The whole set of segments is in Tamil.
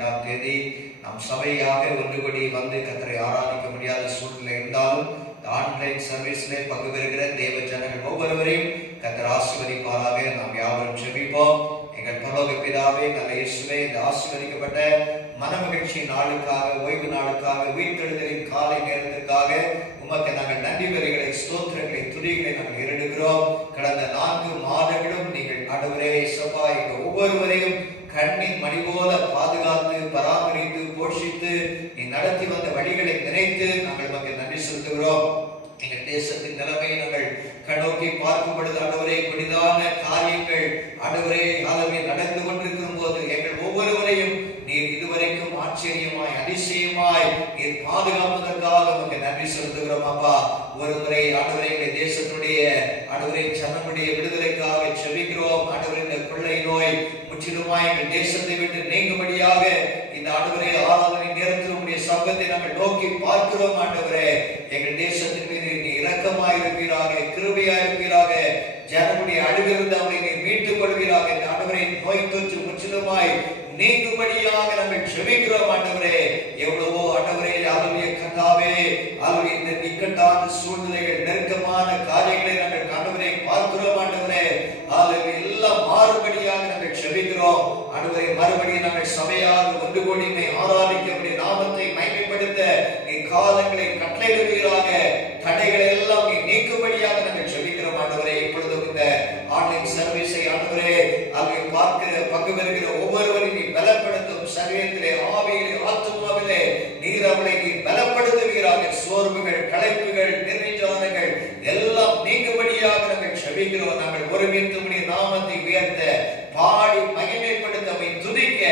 2ஆம் தேதி நாம் சபையாக ஒன்றுபடி வந்து கர்த்தரை ஆராதிக்க முடியாத சூழ்நிலை இருந்தாலும் ஆன்லைன் சர்வீஸ்ல பங்கு பெறுகிற தேவ ஜனங்கள் ஒவ்வொருவரையும் கர்த்தர் ஆசீர்வதிப்பாராக. நாம் யாவரும் ஜெபிப்போம். எங்கள் பரலோக பிதாவே, நல்ல இயேசுவே, இந்த ஆசீர்வதிக்கப்பட்ட மனமகிழ்ச்சி நாளுக்காக, ஓய்வு நாளுக்காக, உயிர்த்தெழுதலின் காலை நேரத்திற்காக உமக்கு நாங்கள் நன்றி பலிகளை, ஸ்தோத்திரங்களை, துதிகளை நாங்கள் ஏறெடுக்கிறோம். கடந்த 4 மாதங்களும் நீங்கள் ஆண்டவரே இயேசுவா எங்கள் ஒவ்வொருவரையும் கண்ணின் மணி போல பாதுகாத்து, பராமரித்து, போஷித்து நீ நடத்தி வந்த வழிகளை நினைத்து நாங்கள் உமக்கு நன்றி செலுத்துகிறோம். எங்கள் தேசத்தின் நிலைமை நாங்கள் கண்ணோக்கி பார்க்கும் பொழுது ஆண்டவரே, புனிதான காரியங்கள் ஆண்டவரே நடந்து கொண்டிருக்கும் போது எங்கள் ஒவ்வொருவரையும் நீர் இதுவரைக்கும் ஆச்சரியமாய், அதிசயமாய் நீர் பாதுகாப்பதற்காக உமக்கு நன்றி செலுத்துகிறோம். அப்பா, ஒருமுறை ஆண்டவரே எங்கள் தேசத்துடைய ஆண்டவரே ஜனமுடைய விடுதலைக்காக செபிக்கிறோம். ஆண்டவரே, இந்த கொள்ளை நோய் முற்றிலுமாய் எங்கள் தேசத்தை விட்டு நீங்கும்படியாக இந்த ஆண்டவரே ஆராதனை நேரத்தில் உடைய சமூகத்தை நாங்கள் நோக்கி பார்க்கிறோம். ஆண்டவரே, எங்கள் தேசத்தின் மீது நீ இரக்கமாய் இருப்பீராக, கிருபையாய் இருப்பீராக. ஜனமுடைய அழிவிலிருந்து அவரை நீர் மீட்டுக் கொள்வீராக. இந்த ஆண்டவரே நோய் தொற்று முற்றிலுமாய் நீங்கும்படியாக நாங்கள் செபிக்கிறோம். ஆண்டவரே, எவ்வளவோ ஆண்டவரே அவருடைய கர்த்தாவே, அவருடைய இந்த இக்கட்டான சூழ்நிலைகள், நெருக்கமான காரியங்களை நாங்கள் ஆண்டவரை பார்க்கிறோம். ஆண்டவரே, எல்லாம் மாறுபடியாக நாங்கள் செபிக்கிறோம். ஆண்டவரே, மறுபடியும் நாங்கள் சபையாக ஒன்று கூடி ஆராதிக்க நாமத்தை மகிமைப்படுத்த நீ காலங்களை கட்டளையிடுவீராக. தடைகளை எல்லாம் நீ நீக்கும்படியாக நாங்கள் செபிக்கிறோம். ஆண்டவரே, இப்பொழுதும் இந்த ஆன்லைன் சர்வீஸை ஆண்டவரே அதை பார்க்கிற பங்கு பெறுகிற ஒவ்வொருவரையும் நீ பலப்படுத்தும். சரீரத்திலே, ஆவியிலே, ஆத்துமாவிலே நீர் அவளை நீ பலப்படுத்துவீராக. சோர்வுகள், களைப்புகள், நிர்விசாரங்கள் எல்லாம் நீங்கும்படியாக நாங்கள் செபிக்கிறோம். நாங்கள் ஒருமித்து உம்முடைய நாமத்தை உயர்த்த, பாடி மகிமைப்படுத்த, அவை துதிக்க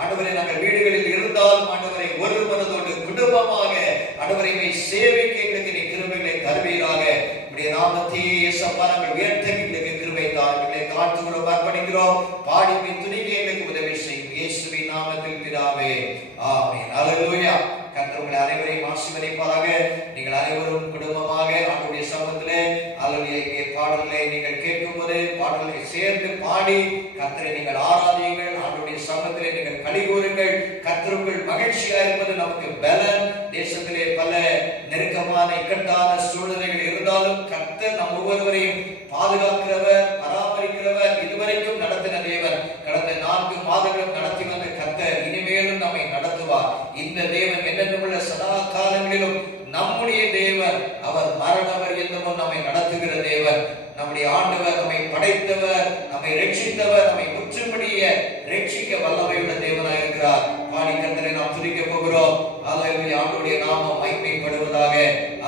ஆண்டவரே நாங்கள் வீடுகளில் இருந்தாலும் ஆண்டவரை ஒரு மனதோடு குடும்பமாக ஆண்டவரை சேவிக்க எங்களுக்கு நீ கிருபைகளை தருவீராக. உம்முடைய நாமத்தை இயேசுவா நாங்கள் உயர்த்த எங்களுக்கு கிருபை தாருங்களை தாழ்த்துகிறோம், அர்ப்பணிக்கிறோம். பாடி துதிக்க எங்களுக்கு உதவி செய்யும் இயேசுவின் நாமத்தில் பிதாவே, ஆமென். அல்லேலூயா. கர்த்தர் உங்களை அனைவரையும் ஆசீர்வதிப்பாராக. நீங்கள் அனைவரும் குடும்பமாக ஆண்டவருடைய சமூகத்திலே அல்லேலூயா பாடல்களை நீங்கள் கேட்கும்போது பாடல்களை சேர்ந்து பாடி கர்த்தரை நீங்கள் ஆராதியுங்கள். ஆண்டவருடைய சமூகத்திலே நீங்கள் களி கூறுங்கள். கர்த்தருக்குள் மகிழ்ச்சியா இருப்பது நமக்கு பலன். தேசத்திலே பல நெருக்கமான இக்கட்டான சூழ்நிலைகள் இருந்தாலும் கர்த்தர் நம் ஒவ்வொருவரையும் பாதுகாக்கிறவர், பராமரிக்கிறவர். இதுவரைக்கும் நடத்தின தேவன், கடந்த 4 மாதங்களும் நடத்தி வந்த கர்த்தர் இனிமேலும் நம்மை நடத்துவார். இந்த தேவன் என்னென்ன சதா காலங்களிலும் நம்முடைய தேவன். அவர் மரணவர் என்னும் நம்மை நடத்துகிற தேவன். நம்முடைய ஆண்டவர், நம்மை படைத்தவர், நம்மை ரட்சித்தவர், நம்மை முற்றுமுடிய ரட்சிக்க வல்லமையுள்ள தேவனாய் இருக்கிறார். பாடி கர்த்தரை நாம் துதிக்க போகிறோம். அல்லேலூயா. ஆண்டவருடைய நாமம் மகிமைப்படுவதாக.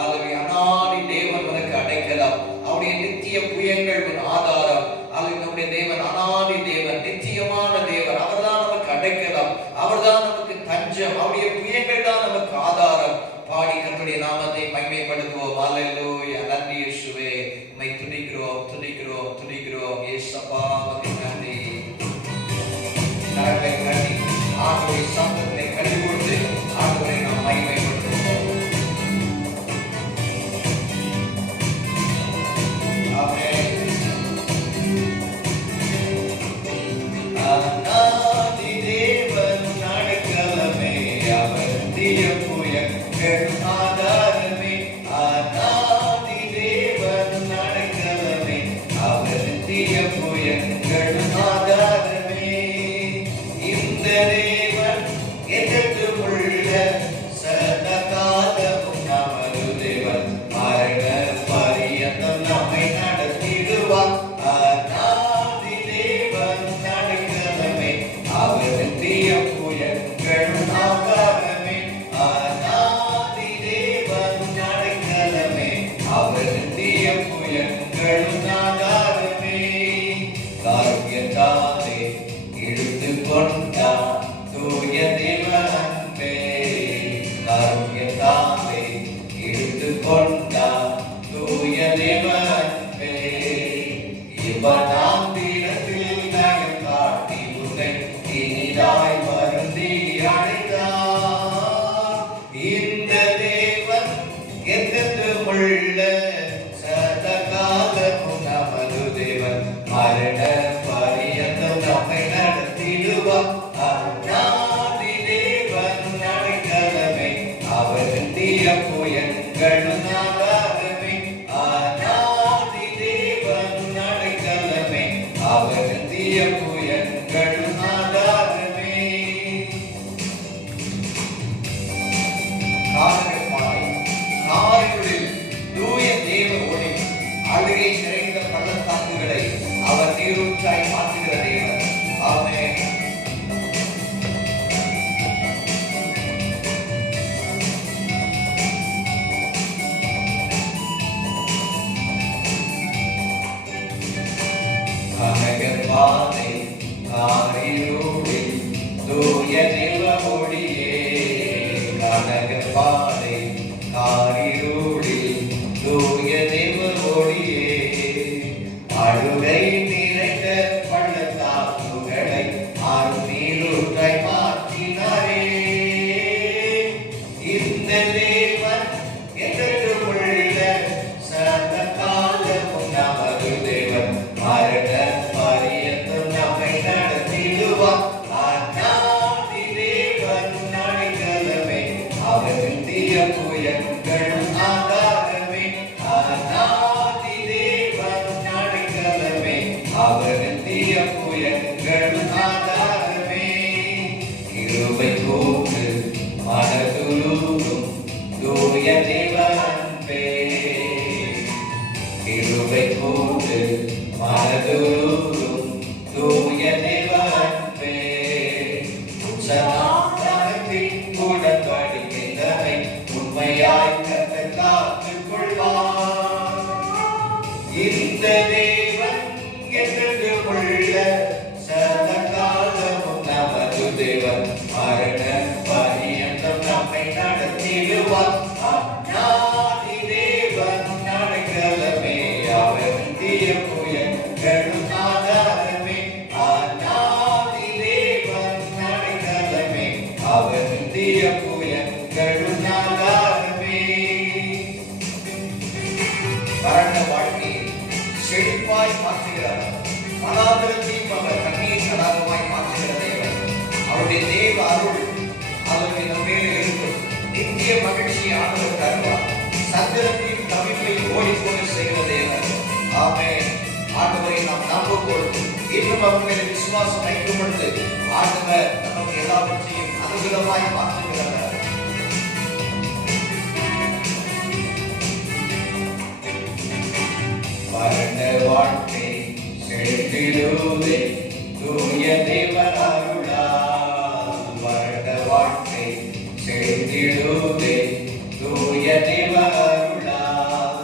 அல்லேலூயா. அநாதி தேவன் உனக்கு அடைக்கலம், அவருடைய நித்திய புயங்கள் உன் ஆதாரம். அல்லேலூயா. நம்முடைய தேவன் அநாதி தேவன், நித்தியமான தேவன். அவர்தான் நமக்கு அடைக்கலம், அவர்தான் நமக்கு தஞ்சம், அவருடைய புயங்கள் தான் நமக்கு ஆதாரம். பாடி கர்த்தருடைய நாமத்தை மகிமைப்படுத்துவோம். அல்லேலூயா. நன்றி இயேசுவே, உம்மை துதிக்கிறோம், துதிக்கிறோம், துதிக்கிறோம். இயேசுப்பா உமக்கு நன்றி. கரங்களை கட்டி ஆண்டவருடைய சமூகத்திலே களி கூர்ந்து ஆண்டவரை நாம் மகிமைப்படுத்துவோம். ஆமென். அநாதி தேவன் அடைக்கலமே, அவர் நித்திய புயங்கள் ஆதாரமே. அநாதி தேவன் அடைக்கலமே, அவர் நித்திய புயங்கள் ஆதாரமே. இந்த தேவன் எதிர்த்துள்ள சதகாலமும் நமது தேவன், மரண பரியந்தம் நம்மை நடத்திடுவார். அநாதி தேவன் அடைக்கலமே, அவர் நித்திய புயங்கள் ஆதாரமே. அநாதி தேவன் அடைக்கலமே, அவர் நித்திய புயங்கள் ஆதாரமே. காரியத்தாலே இழுத்து கொண்டார் தூய தேவ அன்பே, காரியத்தாலே இழுத்து கொண்டார் தூய தேவ அன்பே. இவனாம் தினத்தில் நயம் காட்டி உன்னை இனிதாய் வருந்தி அடை புயங்களும் ஆதாரமே, ஆனாதி தேவன் அடைக்கலமே, அவர் நித்திய புயங்களும் ஆதாரமே. காரிருளில் தூய தேவ ஒளி, அழுகை நிறைந்த பள்ளத்தாக்குகளை அவர் நீரூற்றாய் மாற்றுகிற தேவன். ஆமென். கனகபாதை காரிருளில் தூய தேவ ஒளியே, கனகபாதை காரிருளில் தூய தேவ ஒளியே, அழுகை நிறைந்த பள்ளத்தாக்குகளை நீரூற்றாய் மாற்றினாரே. இந்த தேவன் என்றென்றும் உள்ள சர்வ காலமும் நமது தேவன், மரண பரியந்தம் நம்மை நடத்திடுவார். அநாதி தேவன் அடைக்கலமே, அவர் நித்திய புயங்களும் ஆதாரமே, அநாதி தேவன் அடைக்கலமே, அவர் நித்திய புயங்களும் ஆதாரமே. கிருபை போன்று மனதுருகும் தூய தேவ அன்பே, கிருபை போன்று மனதுருகும் தூய தேவ அன்பே, சமாதானத்தின் உடன்படிக்கைகளை உண்மையாய் கர்த்தர் காத்துக் கொள்வார். இந்த தேவன் என்றென்றும் உள்ள சர்வ காலமும் நமது தேவன், மரண பரியந்தம் நம்மை நடத்திடுவார். அநாதி தேவன் அடைக்கலமே, அவர் நித்திய புயங்களும் ஆதாரமே, அநாதி தேவன் அடைக்கலமே, அவர் நித்திய புயங்களும் ஆதாரமே. மரண வாழ்க்கையை செழிப்பாய் மாற்றுகிறார். மனாந்திரத்தையும் அவர் கண்ணீர் தடாகமாய் மாற்றுகிற தேவன். அவருடைய தேவ அருள் அவருடைய நம்மேலே இருக்கும். நித்திய மகிழ்ச்சியை ஆண்டவர் தருவார். சந்திரத்தையும் தவிப்பையும் ஓடிப்போக செய்கிற தேவன். ஆமென். ஆண்டவரை நாம் நம்பும்போது, இன்னும் அவர் மேலே விசுவாசம் வைக்கும் பொழுது, ஆண்டவர் நமக்கு எல்லாவற்றையும் அனுகூலமாய் மாற்றுகிறார். மரண வாழ்க்கை செழித்திடுவே தூய தேவ அருளால், மரண வாழ்க்கை செழித்திடுவே தூய தேவ அருளால்,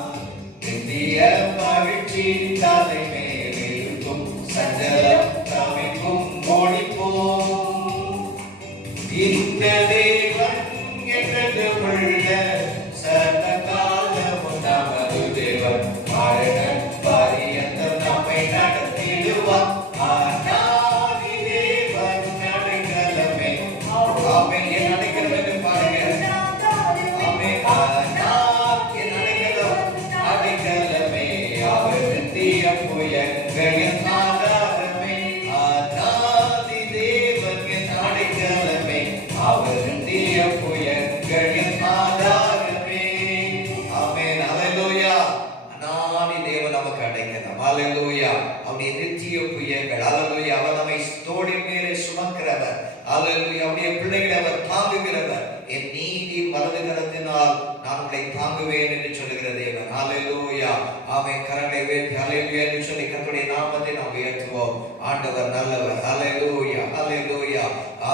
நித்திய மகிழ்ச்சி தலை மேலிருக்கும் சஞ்சலம் தவிக்கும் ஓடிப்போம். இந்த தேவன் என்றென்றும் உள்ள சர்வ காலமும் நமது தேவன், மரண பரியந்தம் நம்மை நடத்திடுவார். அநாதி தேவன் அடைக்கலமே, ஆமென். என் அடைக்கலம் என்று பாருங்க. ஆமென். அநாதி என் அடைக்கலமே, அவர் நித்திய புயங்களின் ஆதாரமே, அநாதி தேவன் என் அடைக்கலமே, அவர் நித்திய புயங்களின் ஆதாரமே. ஆமென். அல்லேலூயா. அநாதி தேவன் நமக்கு அடைக்கலம். அல்லேலூயா. அவருடைய நித்திய புயங்கள். அல்லேலூயா. அவர் நம்மை தோளின் மேலே சுமக்கிறவர். அல்லேலூயா. அவருடைய பிள்ளைகளை அவர் தாங்குகிறவர். என் நீதி வலது கரத்தினால் நான் உங்களை தாங்குவேன் என்று சொல்லுகிற தேவன். அல்லேலூயா. ஆமென். கரங்களை உயர்த்தி அல்லேலூயா என்று சொல்லி கர்த்தருடைய நாமத்தை நாம் உயர்த்துவோம். ஆண்டவர் நல்லவர். அல்லேலூயா. அல்லேலூயா.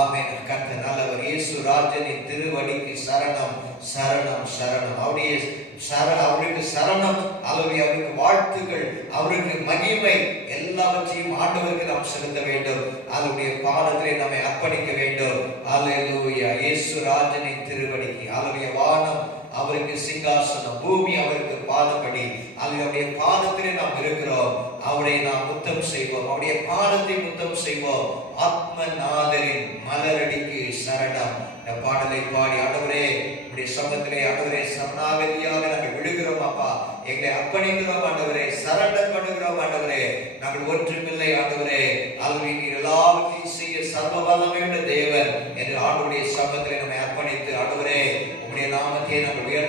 ஆமென். கர்த்தர் நல்லவர். இயேசு ராஜனின் திருவடிக்கு சரணம், சரணம், சரணம். அவருக்கு சரணம். அல்லேலூயா. அவருக்கு வாழ்த்துக்கள், அவருக்கு மகிமை, எல்லாவற்றையும் ஆண்டவருக்கு நாம் செலுத்த வேண்டும். அவருடைய பாதத்திலே நம்மை அர்ப்பணிக்க வேண்டும். அல்லேலூயா. இயேசு ராஜனின் திருவடிக்கு. அல்லேலூயா. வானம் அவருக்கு சிங்காசனம், பூமி அவருக்கு பாதப்படி. அவருடைய பாதத்திலே நாம் இருக்கிறோம். அவரை நாம் முத்தம் செய்வோம். அவருடைய பாதத்தை முத்தம் செய்வோம். ஆத்மநாதரின் மலரடிக்கு சரணம். இந்த பாடலை பாடி ஆண்டவரே உடைய சமூகத்திலே ஆண்டவரே சரணாகதியாக நாங்கள் விழுகிறோம். அப்பா, எங்களை அர்ப்பணிக்கிறோம் ஆண்டவரே, சரணப்படுகிறோம் ஆண்டவரே. நாங்கள் ஒன்றுமில்லை ஆண்டவரே, அல்லது எல்லாவற்றையும் செய்ய சர்வ வல்லமையுள்ள தேவன் என்று ஆண்டவருடைய சமூகத்திலே நம்மை அர்ப்பணித்து ஆண்டவரே உம்முடைய நாமத்தை நாங்கள் உயர்த்த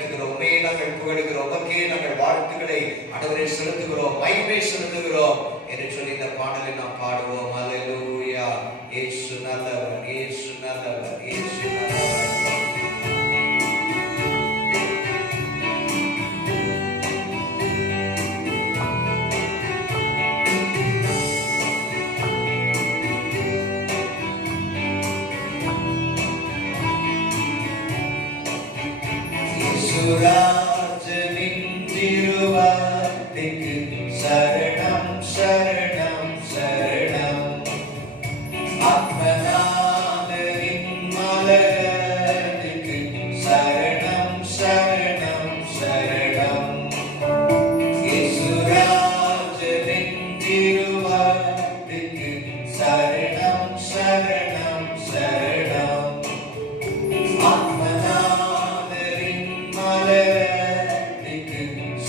நாங்கள் புகழுகிறோம், உமக்கே நாங்கள் வாழ்த்துக்களை ஆண்டவரே செலுத்துகிறோம், மகிமை செலுத்துகிறோம் என்று சொல்லி இந்த பாடலை நாம் பாடுவோம். அல்லேலூயா. இயேசு நல்லவர், இயேசு நல்லவர், இயேசு நல்லவர். ராஜனின் திருவார்த்தைக்கு சரணம் சரணம் சரணம். ஆத்மநாதரின் மலருக்கு சரணம் சரணம் சரணம். இயேசுராஜனின் திருவார்த்தைக்கு சரணம் சரணம் சரணம்.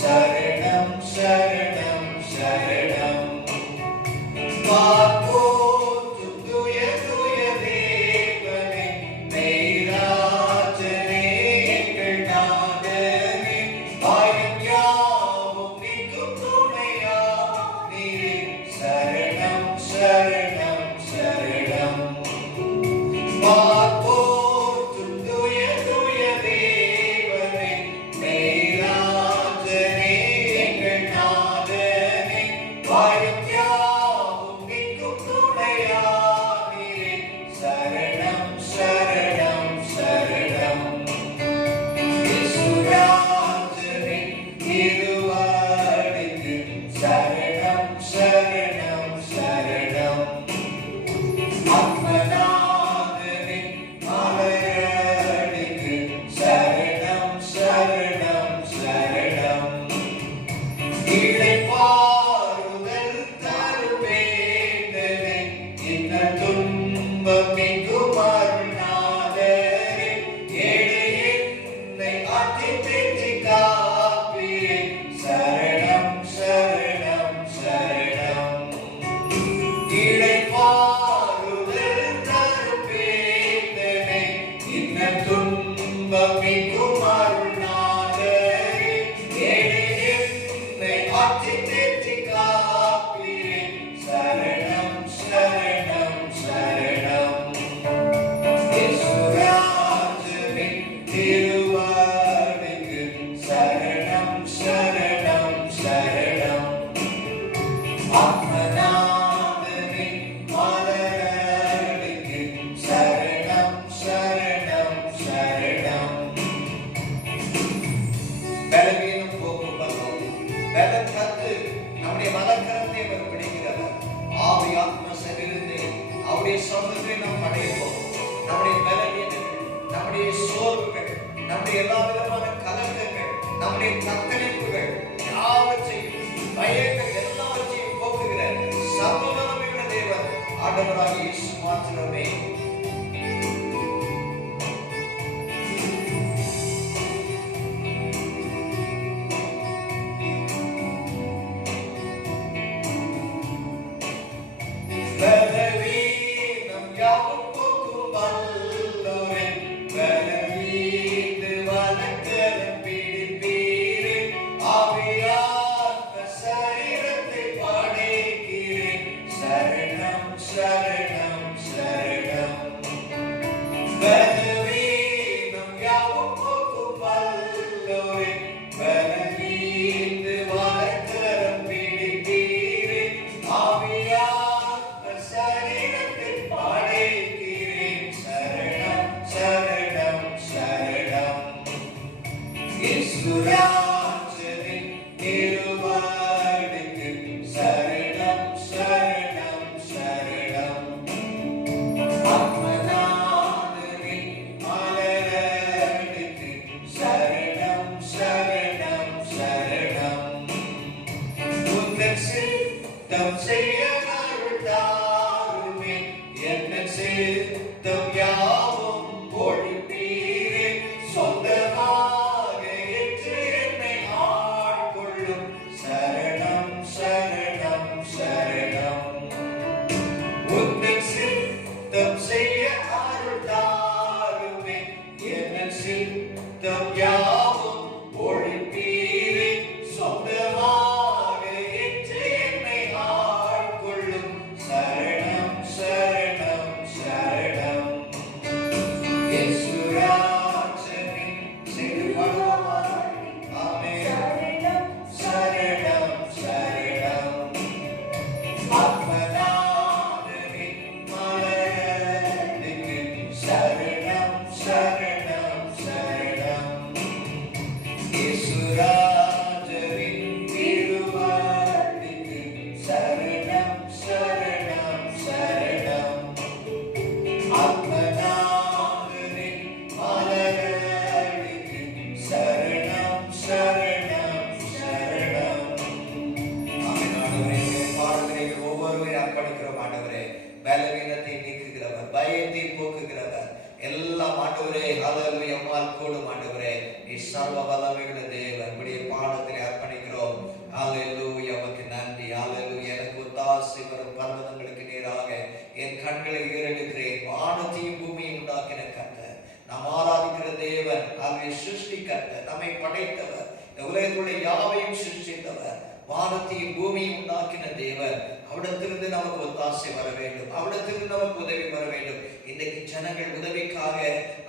சரணம் சரணம் சரணம். துய துய தேவனே, மெய்ராஜனே, எங்கள் நாதனே, பாயம் யாவும் நீக்கும் துணையா நீரே. சரணம் சரணம் சரணம். சரணம் சரணம் சரணம். இயேசுராஜனின் திருவார்த்தைக்கு சரணம் சரணம் சரணம். ஆத்மநாதரின் மலரடிக்கு சரணம் சரணம் சரணம். இளைப்பாறுதல் தருவேந்தனே, இன்ன துன்பமிகும் அருள்நாதரே, ஏழை என்னை ஆற்றி தேற்றி காப்பீரே. சரணம் சரணம் சரணம். இளைப்பாறுதல் தருவேந்தனே, இன்ன துன்பமிகும் அருள்நாதரே, ஏழை என்னை ஆற்றி தேற்றி காப்பீரே. சரணம் சரணம் சரணம். இயேசுராஜனின் திருவார்த்தைக்கு சரணம் சரணம் சரணம். ஆத்மநாதரின் மலரடிக்கு சரணம் சரணம் சரணம். பலவீனம் போக்கும் பலன், பலன் தந்து நம்முடைய மலக்கரத்தை அவர் பிடிக்கிறவர். ஆவி ஆத்ம சரீரத்தை அவருடைய சமூகத்தை நாம் அடைவோம். நம்முடைய பலவீனங்கள், நம்முடைய சோர்வுகள், நம்முடைய எல்லா விதமான கலக்கங்கள், நம்முடைய தத்தளிப்புகள் யாவற்றையும், பயங்கள் எல்லாவற்றையும் போக்குகிற சர்வவல்லமையுள்ள தேவன் ஆண்டவராகிய இயேசு மாத்திரமே. பலவீனம் யாவும் போக்கும் வல்லோரே, பலவீது வலக்கரம் பிடிப்பீரே. ஆவியாத்ம சரீரத்தை படைக்கிறேன். சரணம் சரணம் சரணம். பலவீனத்தை நீக்குகிறவர், பயத்தை போக்குகிறவர், எல்லாம் ஆண்டவரே ஹல்லேலூயா உம்மால் கூடும் ஆண்டவரே. நீ சர்வ வல்லமையுள்ள தேவன். இப்படியே பாடத்தில் அர்ப்பணிக்கிறோம். ஹல்லேலூயா உமக்கு நன்றி. ஹல்லேலூயா. எனக்கு ஒத்தாசை வரும் பர்வதங்களுக்கு நேராக என் கண்களை ஏறெடுக்கிறேன். வானத்தையும் பூமியும் உண்டாக்கின கர்த்தர், நாம் ஆராதிக்கிற தேவன், அவரை சிருஷ்டிக்கர்த்தர், நம்மை படைத்தவர், இந்த உலகத்துடைய யாவையும் சிருஷ்டித்தவர், வானத்தையும் பூமியும் உண்டாக்கின தேவன். அவிடத்திலிருந்து நமக்கு ஒத்தாசை வர வேண்டும், அவிடத்திலிருந்து நமக்கு உதவி வர வேண்டும். இன்னைக்கு ஜனங்கள் உதவிக்காக,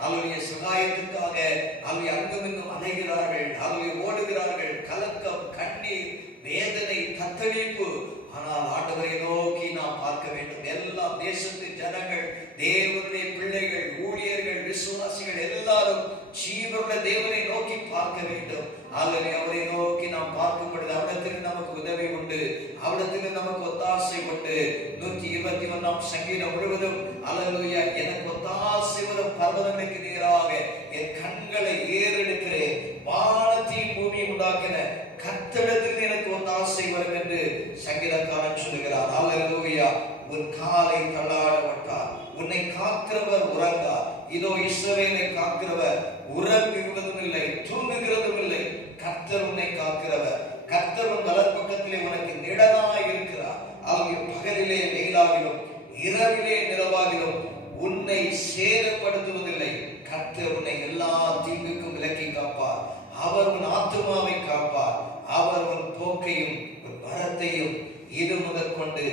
அவருடைய சகாயத்துக்காக அவருடைய அங்குமிங்கும் அலைகிறார்கள், அவருடைய ஓடுகிறார்கள். கலக்கம், கண்ணீர், வேதனை, தத்தளிப்பு. ஆனால் ஆண்டவரை நோக்கி நாம் பார்க்க வேண்டும். எல்லா தேசத்து ஜனங்கள், தேவனுடைய பிள்ளைகள், ஊழியர்கள், விசுவாசிகள் எல்லாரும் ஜீவனுள்ள தேவனை நோக்கி பார்க்க வேண்டும். அவரை நோக்கி நாம் பார்க்கும் பொழுது அவரிடத்தில் நமக்கு உதவி உண்டு, அவரிடத்தில் நமக்கு ஒத்தாசை உண்டு. 121 சங்கீதம் முழுவதும் அல்லேலூயா, எனக்கு ஒத்தாசை வரும் பர்வதங்களுக்கு நேராக என் கண்களை ஏறெடுக்கிறேன். வானத்தையும் பூமியை உண்டாக்கின கர்த்தரிடத்தில் எனக்கு ஒத்தாசை வரும் என்று சங்கீதக்காரன் சொல்லுகிறார். அல்லேலூயா. உன் காலை தள்ளாட மாட்டார், உன்னை காக்கிறவர் உறங்கார். இதோ இஸ்ரவேலை காக்கிறவர் உறங்குவதும் இல்லை, தூங்குகிறதும் இல்லை. கர்த்தர் உன்னை காக்கிறவர். கர்த்தர் உன் வலது பக்கத்திலே உனக்கு நிழலாய் இருக்கிறார். அவர் பகலிலே வெயிலாகிலும் இரவிலே நிலவாகிலும் உன்னை சேதப்படுத்துவதில்லை. கர்த்தர் உன்னை எல்லா தீங்குக்கும் விலக்கி காப்பார். அவர் உன் ஆத்துமாவை காப்பார். அவர் உன் போக்கையும் உன் வரத்தையும் இது முதல் கொண்டு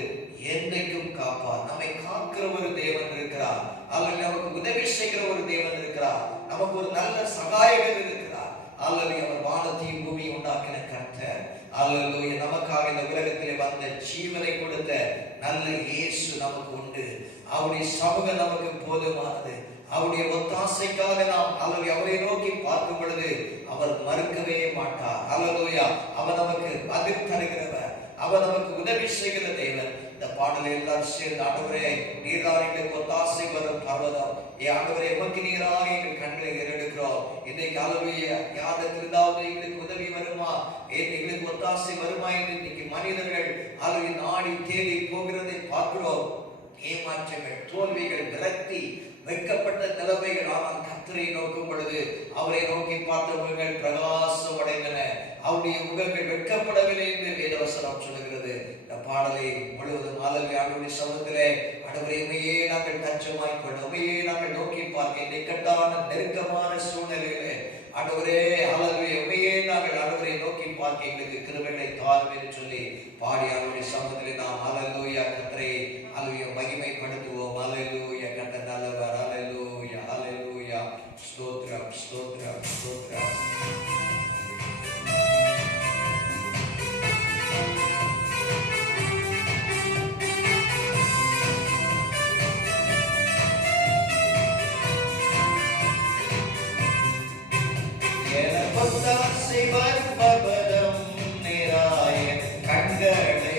என்றைக்கும் காப்பார். நம்மை காக்கிற ஒரு தேவன் இருக்கிறார். அவர் நமக்கு உதவி செய்கிற ஒரு தேவன் இருக்கிறார். நமக்கு ஒரு நல்ல சகாயகர் இருக்கிறார். அல்லது அவர் வானத்தையும் பூமியை உண்டாக்கின கர்த்தர். அல்லேலூயா. நமக்காக இந்த உலகத்திலே வந்த ஜீவனை கொடுத்த நல்ல இயேசு நமக்கு உண்டு. அவருடைய சமூகம் நமக்கு போதுமானது. அவருடைய ஒத்தாசைக்காக நாம் அவரை நோக்கி பார்க்கும் பொழுது அவர் மறுக்கவே மாட்டார். அல்லேலூயா. அவர் நமக்கு பதில் தருகிறவர், அவர் நமக்கு உதவி செய்கிற தேவன். இந்த பாடலை எல்லாரும் சேர்ந்து ஆண்டவரே நீர்தான் எங்களுக்கு ஒத்தாசை வரும் பர்வதம், ஆண்டவரே எமக்கு நீராக எங்கள் கண்களை ஏறெடுக்கிறோம். இன்னைக்கு அல்லேலூயா, யாரிடத்திலிருந்தாவது எங்களுக்கு உதவி வருமா, எங்களுக்கு ஒத்தாசை வருமா என்று இன்னைக்கு மனிதர்கள் அல்லது நாடி தேடி போகிறதை பார்க்கிறோம். ஏமாற்றங்கள், தோல்விகள், விரக்தி, வெட்கப்பட்ட நிலைமைகள். ஆனால் கர்த்தரை நோக்கும் பொழுது அவரை நோக்கி பார்த்தவர்கள் பிரகாசம் அடைந்தன, அவருடைய முகங்கள் வெட்கப்படவில்லை என்று வேதவசனம் சொல்லுகிறது. இந்த பாடலை முழுவதும் ஆளுடைய சமூகத்திலே ஆண்டவரையே நாங்கள் தஞ்சமாய் கொண்டோமையே நாங்கள் நோக்கி பார்க்க இந்த இக்கட்டான நெருக்கமான சூழ்நிலையிலே ஆண்டவரே உண்மையே நாங்கள் ஆண்டவரை நோக்கி பார்க்க எங்களுக்கு கிருபைகளை தாரும் என்று சொல்லி பாடி ஆளுடைய சமூகத்திலே நாம் அல்லேலூயா கர்த்தரை அல்லேலூயா மகிமைப்படுத்துவோம். அல்லேலூயா. கர்த்தர் நல்லவர். அல்லேலூயா. அல்லேலூயா. ஸ்தோத்திரம், ஸ்தோத்திரம், ஸ்தோத்திரம். ஒத்தாசை வரும் பர்வதம் நேராய கண்களை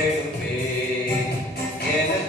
எடுப்பேன். எனக்கு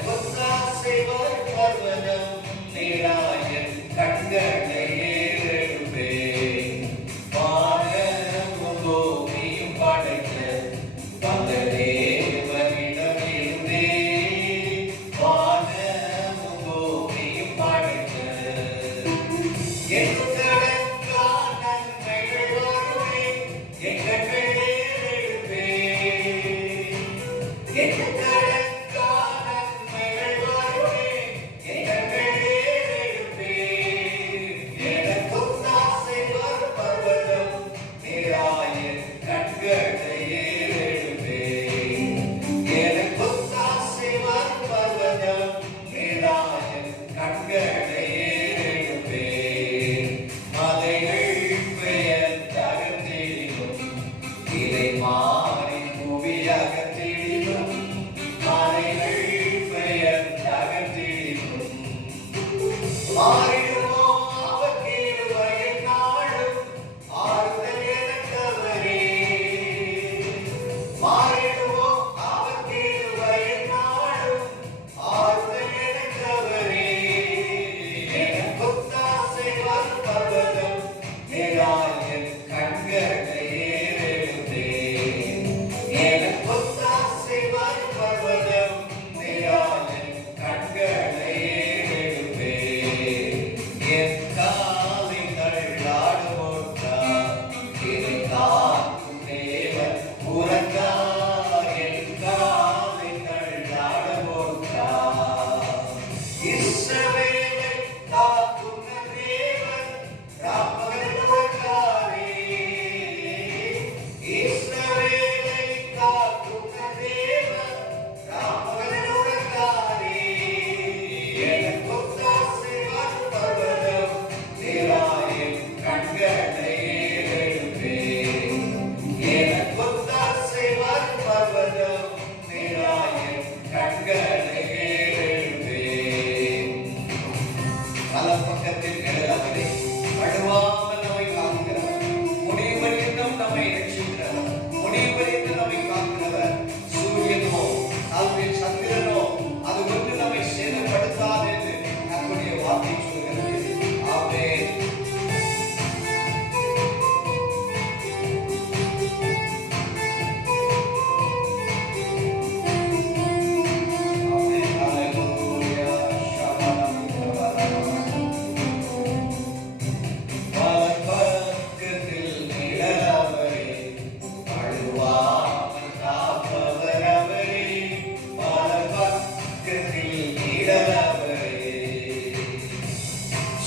வலப்பக்கத்தில் நிழலாகவே வழுவாமல் நம்மை காக்கிறவர், முடிவரையும் நம்மை ரட்சிக்கிறவர், முடிவரையும் நம்மை காக்கிறவர். சூரியனோ அல்லது சந்திரனோ அது ஒன்று நம்மை சேதப்படுத்தாது என்று நம்முடைய வார்த்தை சொல்கிறது. ஆமென்.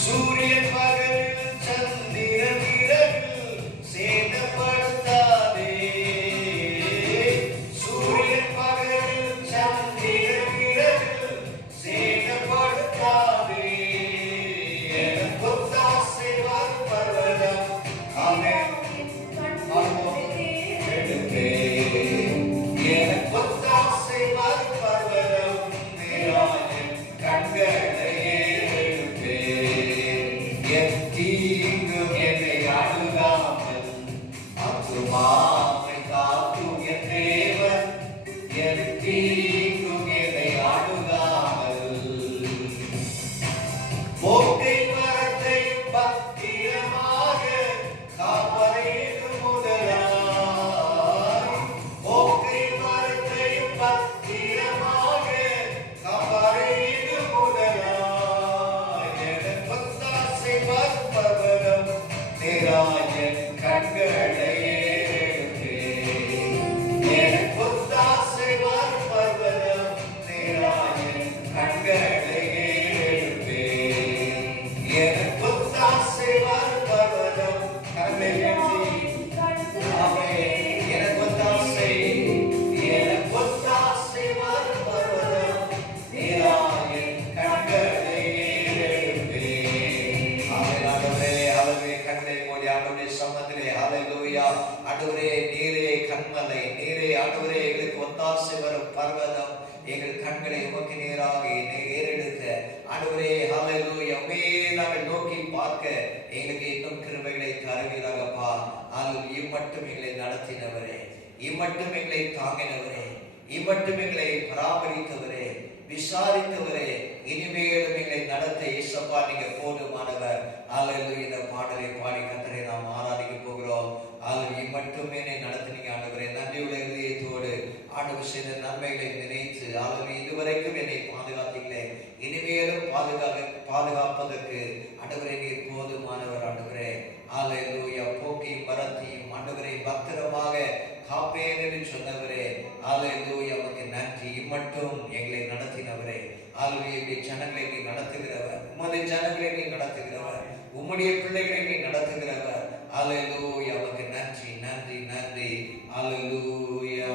சூரியன் பகலில் சந்திரன் இரவில் சேதப்படுத்தாதே. சூரியன் பகலில் சந்திரன் இரவில் சேதப்படுத்தாதே. எனக்கு ஒத்தாசை வரும் பர்வதம். ஆமென். எனக்கு ஒத்தாசை வரும் பர்வதம். மேலாயின் கண்களை தீங்கும் என்னை அணுகாமல் அத்துமாமை காக்கும் என் தேவன். என் தீங்கும் என்னை அணுகாமல் போக்கை மரத்தை பத்திரமாக காப்பதற்கு முதலாய். போக்கை மரத்தை பத்திரமாக காப்பதற்கு முதலாய். பர்வதம் நேராயன் கண்களை எனக்கு ஒத்தாசை வரும் பர்வதம். நேராயன் கண்களை எனக்கு ஒத்தாசை வரும் பர்வதம். எனக்கு ஒத்தாசை, எனக்கு ஒத்தாசை வரும் பர்வதம். நேராயன் கண்களை சமத்திலே. ஹல்லேலூயா. ஆண்டவரே நீரே கண்மலை, நீரே ஆண்டவரே எங்களுக்கு ஒத்தாசை வரும் பர்வதம். எங்கள் கண்களை உமக்கு நேராக ஏறெடுக்க ஆண்டவரே ஹல்லேலூயா உம்மையே நாங்கள் நோக்கி பார்க்க எங்களுக்கு இன்னும் கிருபைகளை தருவீராகப்பா. அதில் இம்மட்டும் எங்களை நடத்தினவரே, இம்மட்டும் எங்களை தாங்கினவரே, இம்மட்டும் எங்களை பராமரித்தவரே, விசாரித்தவரே, இனிமேலும் எங்களை நடத்த இயேசப்பா நீங்க போதுமானவர். ஹல்லேலூயா. இந்த பாடலை பாடி கர்த்தரை நாம் ஆராதிக்க போகிறோம். ஹல்லேலூயா. மட்டுமே என்னை நடத்தினீங்க ஆண்டவரே. நன்றியுள்ள இதயத்தோடு ஆண்டவர் செய்த நன்மைகளை நினைத்து ஹல்லேலூயா இதுவரைக்கும் என்னை பாதுகாத்தீங்களே, இனிமேலும் பாதுகாப்பதற்கு ஆண்டவரே நீர் போதுமானவர் ஆண்டவரே. ஹல்லேலூயா. போக்கையும் மரத்தையும் ஆண்டவரை பத்திரமாக காப்பேன் என்று சொன்னவரே. ஹல்லேலூயா. உமக்கு நன்றி. இம்மட்டும் எங்களை நடத்தினவரே. ஹல்லேலூயா. ஜனங்களை நீ நடத்துகிறவர், உமது ஜனங்களை நீ நடத்துகிறவர், உம்முடைய பிள்ளைகளை நீ நடத்துகிறவர். ஹல்லேலூயா. உமக்கு நன்றி, நன்றி, நன்றி. ஹல்லேலூயா.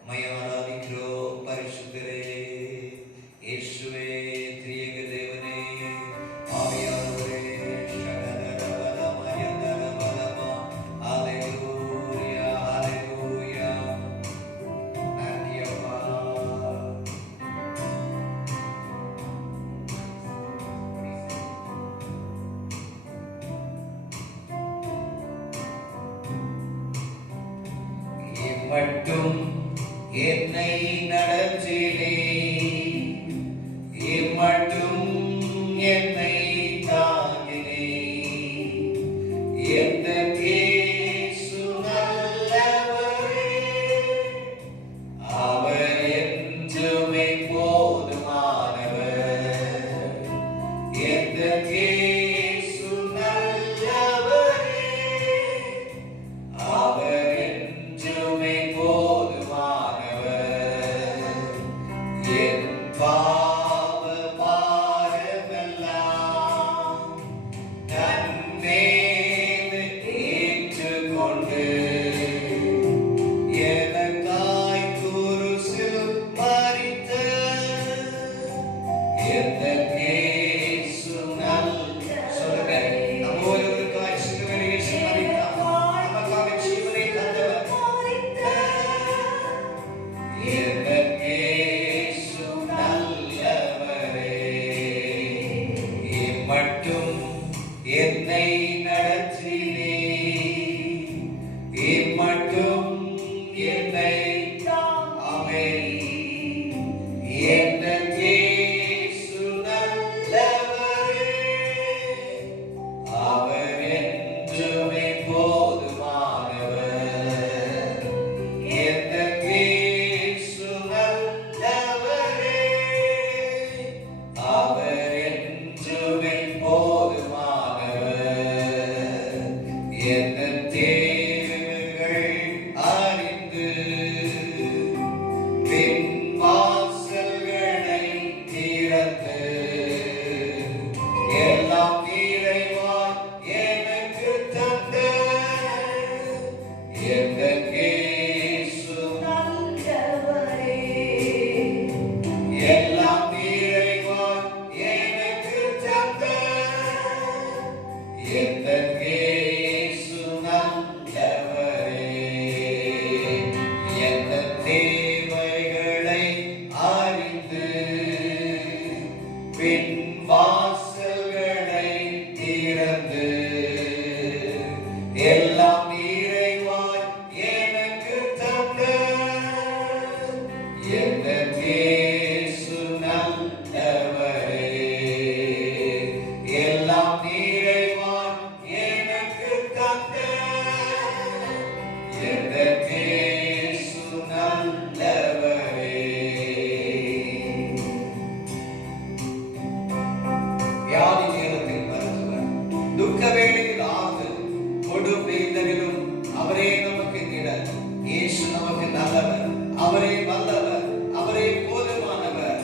உம்மை ஆராதிக்கிறோம் பரிசுத்தரே, இயேசுவே, திரியேக தேவனே, ஆவியானவரே. மட்டும் என்னை நடத்தினே, இம்மட்டும் என்னை தாங்கினே. எந்த இயேசு நல்லவரே, அவர் என்றுமே போதுமானவர். எந்த இயேசு நல்லவரே, அவர் என்றுமே போதுமானவர். என் பாவ பாரமெல்லாம் துக்க வேளையில் ஆறுதல், கொடும் வேதனையிலும் அவரே நமக்கு நிழல். இயேசு நமக்கு நல்லவர், அவரே வல்லவர், அவரே போதுமானவர்.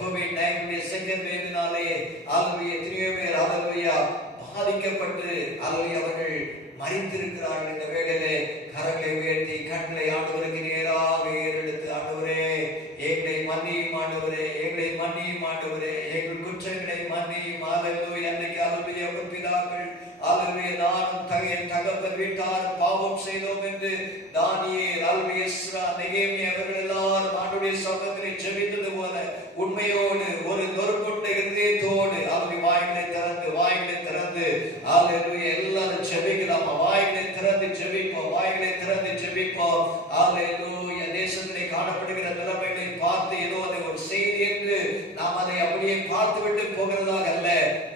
COVID-19 செகண்ட் வேவினாலே அல்லேலூயா எத்தனையோ பேர் அல்லேலூயா பாதிக்கப்பட்டு அல்லேலூயா அவர்கள் மரித்திருக்கிறார்கள். இந்த வேளையிலே கரங்களை உயர்த்தி கண்களை ஆண்டவருக்கு நேராக ஏறெடுத்து, ஆண்டவரே எங்களை மன்னியும், ஆண்டவரே எங்களை மன்னியும், ஆண்டவரே எங்கள் குற்றங்களை மன்னியும். அல்லேலூயா அன்னைக்கு அல்லேலூயா பிதாக்கள் அல்லேலூயா நானும் என் தகப்பன் வீட்டார் பாவம் செய்தோம் என்று தானியேல் அல்லேலூயா எஸ்ரா நெகேமியா அவர்கள் எல்லாரும் ஆண்டவருடைய சமூகத்திலே ஜெபித்தது போல உண்மையோடு ஒரு நொறுங்குண்ட இதயத்தோடு அல்லேலூயா வாய்களை திறந்து அல்லேலூயா எல்லாரும் ஜெபிக்கலாம். வாய்களை திறந்து ஜெபிப்போம், வாய்களை திறந்து ஜெபிப்போம். அல்லேலூயா தேசத்திலே காணப்படுகிற நிலைமைகளை பார்த்து ஏதோ அதை ஒரு செய்தி என்று நாம் அதை அப்படியே பார்த்துவிட்டு போகிறதாக அல்ல,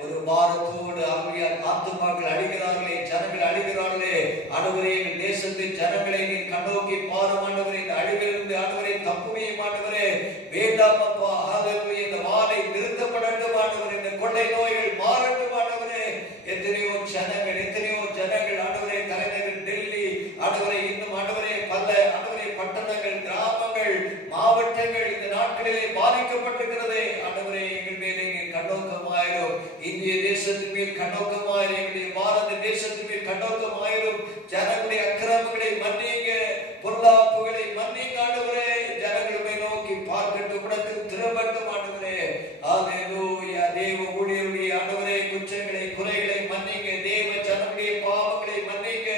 ஒரு பாரத்தோடு அல்லேலூயா ஆத்துமாக்கள் அழிகிறார்களே, ஜனங்கள் அழிகிறார்களே, ஆண்டவரே தேசத்தின் ஜனங்களை நீ கண்ணோக்கி பாரும் ஆண்டவரே, இந்த அழிவிலிருந்து ஆண்டவரே தப்புவியும் ஆண்டவரே, வேண்டாம் அப்பா அல்லேலூயா இந்த வாளை நிறுத்தப்படட்டும் ஆண்டவரே, இந்த கொள்ளை நோய்கள் மாறட்டும் ஆண்டவரே. எத்தனையோ ஜனங்கள் ஆண்டவரே தலைநகர் டெல்லி ஆண்டவரே இன்னும் ஆண்டவரே பல ஆண்டவரே பட்டணங்கள், கிராமங்கள், மாவட்டங்கள் இந்த நாட்களிலே பாதிக்கப்பட்டிருக்கிறதே. ஆண்டவரே எங்கள் மேலே கண்ணோக்கமாயிரும், இந்திய தேசத்தின் மேல் கண்ணோக்கமாயிரும், எங்களுடைய பாரத தேசத்தின் மேல் கண்ணோக்கமாயிரும். ஜனங்களுடைய அக்கிரமங்களை மன்னிங்க, பொருளாப்புகளை மன்னிங்க ஆண்டவரே. ஜனங்களை நோக்கி பார்க்கட்டும், இடத்தில் திரும்பட்டும் ஆண்டவரே. அல்லேலூயா தேவ ஊழியருடைய ஆண்டவரே குற்றங்களை குறைகளை மன்னிங்க, தேவ ஜனங்களுடைய பாவங்களை மன்னிங்க,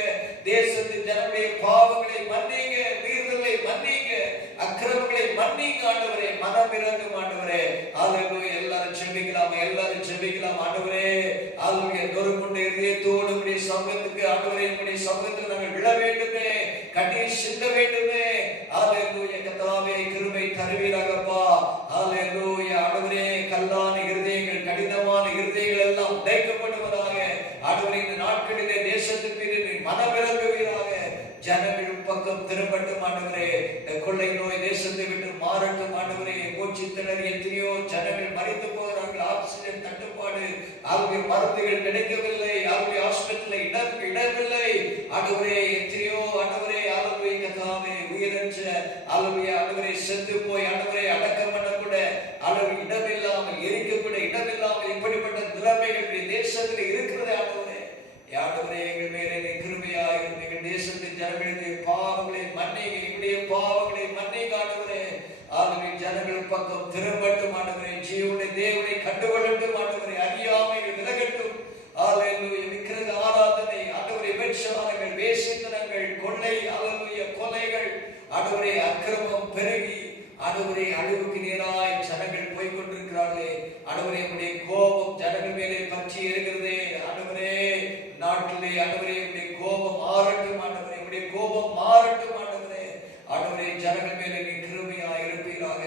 தேசத்தின் ஜனங்களுடைய பாவங்களை மன்னிங்க, மீறுதலை மன்னிங்க, அக்கிரமங்களை மன்னிங்க ஆண்டவரே. மனம் இறங்கும் ஆண்டவரே. அல்லேலூயா எல்லாரும் ஜெபிக்கலாம் ஆண்டவரே. அல்லேலூயா நொறுங்குண்ட இதயத்தோடு உம்முடைய சமூகத்துக்கு ஆண்டவரே உம்முடைய சமூகத்துக்கு நாங்கள் விழ வேண்டுமே, கண்ணீர் சிந்த வேண்டுமே. அல்லேலூயா கர்த்தாவே கிருபை தருவீராகப்பா. அல்லேலூயா ஆண்டவரே கல்லான இருதயங்கள், கடினமான இருதயங்கள் எல்லாம் உடைக்கப்படுவதாக. ஆண்டவரே இந்த நாட்களிலே தேசத்தின் மீது மனம் இறங்குவீராக. ஜனங்கள் பக்கம் திரும்பட்டும் ஆண்டவரே. கொள்ளை நோய் தேசத்தை விட்டு மாறட்டும் ஆண்டவரே. மூச்சு திணறி எத்தனையோ ஜனங்கள் மரித்து போகிறார்கள். ஆக்சிஜன் தட்டுப்பாடு, ஆகவே மருந்துகள் கிடைக்கவில்லை, ஆகவே ஹாஸ்பிட்டலில் இடமில்லை ஆண்டவரே. எத்தனையோ ஆண்டவரே ஆலோவை கதாவே உயிரற்ற ஆலோவை ஆண்டவரை செத்து போய் ஆண்டவரை அடக்கம் பண்ண கூட அளவு இடமில்லாமல், எரிக்க கூட இடமில்லாமல் இப்படிப்பட்ட நிலைமைகள் தேசத்தில் இருக்கிறது ஆண்டவரே. ஆண்டவரே எங்கள் மேலே கிருபையாயிரும். எங்கள் தேசத்தின் ஜனங்களுடைய பாவங்களை மன்னிங்க, எங்களுடைய பாவங்களை மன்னிங்க ஆண்டவரே. ஆகவே ஜனங்கள் பக்கம் திரும்பட்டும் ஆண்டவரே. ஜீவனை தேவனை கண்டுகொள்ளட்டும் ஆண்டவரே. அறியாமைகள் விலகட்டும். அல்லேலூயா விக்கிரக ஆராதனை ஆண்டவரே, விபச்சாரங்கள், வேசித்தனங்கள், கொள்ளை அல்லேலூயா கொலைகள் ஆண்டவரே, அக்கிரமம் பெருகி ஆண்டவரே அழிவுக்கு நேராய் ஜனங்கள் போய் கொண்டிருக்கிறார்களே. ஆண்டவரே உம்முடைய கோபம் ஜனங்கள் மேலே பற்றி இருக்கிறதே ஆண்டவரே. நாட்டிலே ஆண்டவரே உம்முடைய கோபம் மாறட்டும் ஆண்டவரே, உம்முடைய கோபம் மாறட்டும் ஆண்டவரே. ஆண்டவரே ஜனங்கள் மேலே நீ கிருபையாய் இருப்பீராக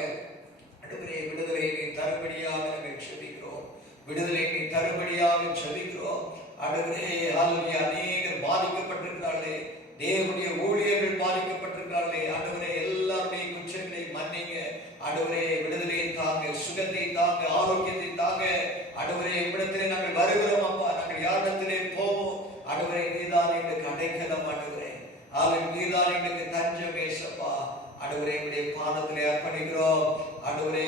ஆண்டவரே. விடுதலை நீ தரும்படியாக நாங்கள் ஜெபிக்கிறோம், விடுதலை நீ தரும்படியாக ஜெபிக்கிறோம் ஆண்டவரே. அல்லேலூயா அநேகர் பாதிக்கப்பட்டிருக்கிறார்களே, தேவனுடைய ஊழியர்கள் பாதிக்கப்பட்டிருக்கிறார்களே ஆண்டவரே. எல்லாருடைய குற்றங்களை மன்னிங்க ஆண்டவரே. விடுதலையை தாங்க, சுகத்தை தாங்க, ஆரோக்கியத்தை தாங்க ஆண்டவரே. உம்மிடத்திலே நாங்கள் வருகிறோம் அப்பா. நாங்கள் யாரிடத்திலே போவோம் ஆண்டவரே? நீதான் எங்களுக்கு அடைக்கலம் ஆண்டவரே. நீதான் எங்களுக்கு தஞ்சம் ஏசப்பா ஆண்டவரே. உம்முடைய பாதத்திலே அர்ப்பணிக்கிறோம் ஆண்டவரே.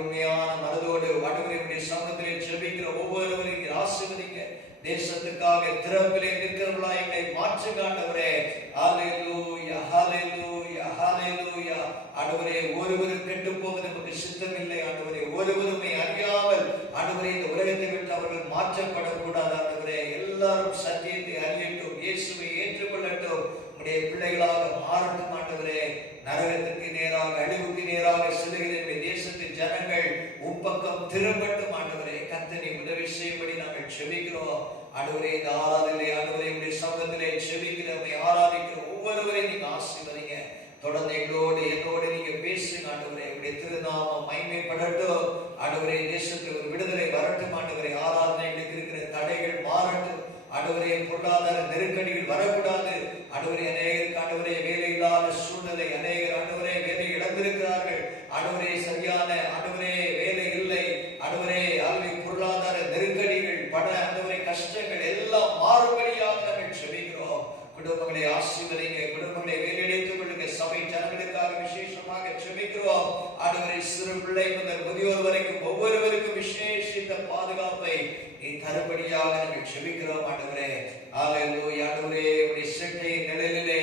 உண்மையான மனதோடு ஆண்டவரே உம்முடைய சமூகத்திலே ஜெபிக்கிற ஒவ்வொருவரையும் ஆசீர்வதிங்க. தேசத்துக்காக திறப்பிலே நிற்கிறவர்களா எங்களை மாற்றுங்க ஆண்டவரே. ஹல்லேலூயா ஹல்லேலூயா ஹல்லேலூயா ஆண்டவரே. ஒருவரும் கெட்டு போவது நமக்கு சித்தமில்லை ஆண்டவரே. ஒருவருமே அறியாமல் ஆண்டவரே இந்த உலகத்தை விட்டு அவர்கள் மாற்றப்படக்கூடாது ஆண்டவரே. எல்லாரும் சத்தியத்தை அறியட்டும், இயேசுவை ஏற்றுக்கொள்ளட்டும், உம்முடைய பிள்ளைகளாக மாறட்டும் ஆண்டவரே. நரகத்துக்கு நேராக, அழிவுக்கு நேராக செல்லுகிற தேசத்தின் ஜனங்கள் உப்பக்கம் திரும்பட்டும் ஆண்டவரே. கர்த்தரை உதவி செய்யும்படி நாங்கள் ஜெபிக்கிறோம் ஆண்டவரே. இந்த ஆராதனை ஆண்டவரே உம்முடைய சமூகத்திலே ஜெபிக்கிறவரை ஆராதிக்கிற ஒவ்வொருவரையும் நீங்க ஆசீர்வதிங்க. தொடர்ந்து என்னோடு நீங்க பேசுங்க ஆண்டவரே. உம்முடைய திருநாமம் மகிமைப்படட்டும் ஆண்டவரே. தேசத்தில் ஒரு விடுதலை வரட்டும் ஆண்டவரே. ஆராதனைகளுக்கு இருக்கிற தடைகள் மாறட்டும் ஆண்டவரே. பொருளாதார நெருக்கடிகள் வரக்கூடாது ஆண்டவரே. அநேகருக்கு ஆண்டவரே வேலை இல்லாத சூழ்நிலை, அநேகர் ஆண்டவரே வேலை இழந்திருக்கிறார்கள் ஆண்டவரே. சரியான ஆண்டவரே வேலை இல்லை ஆண்டவரே. ஆகவே பொருளாதார நெருக்கடிகள், பண ஆண்டவரே கஷ்டங்கள் எல்லாம் மாறுபடியாக நாங்கள் ஜெபிக்கிறோம். குடும்பங்களை ஆசீர்வதிங்க, குடும்பங்களை வேலையடைத்துக் கொள்ளுங்க. சபை ஜனங்களுக்காக விசேஷமாக ஜெபிக்கிறோம் ஆண்டவரே. சிறு பிள்ளை முதல் முதல் முதியோர் வரைக்கும் ஒவ்வொருவருக்கும் விசேஷித்த பாதுகாப்பை நீ தரும்படியாக நாங்கள் ஜெபிக்கிறோம் ஆண்டவரே. ஹல்லேலூயா. ஆண்டவரே, உம்முடைய செட்டை நிழலிலே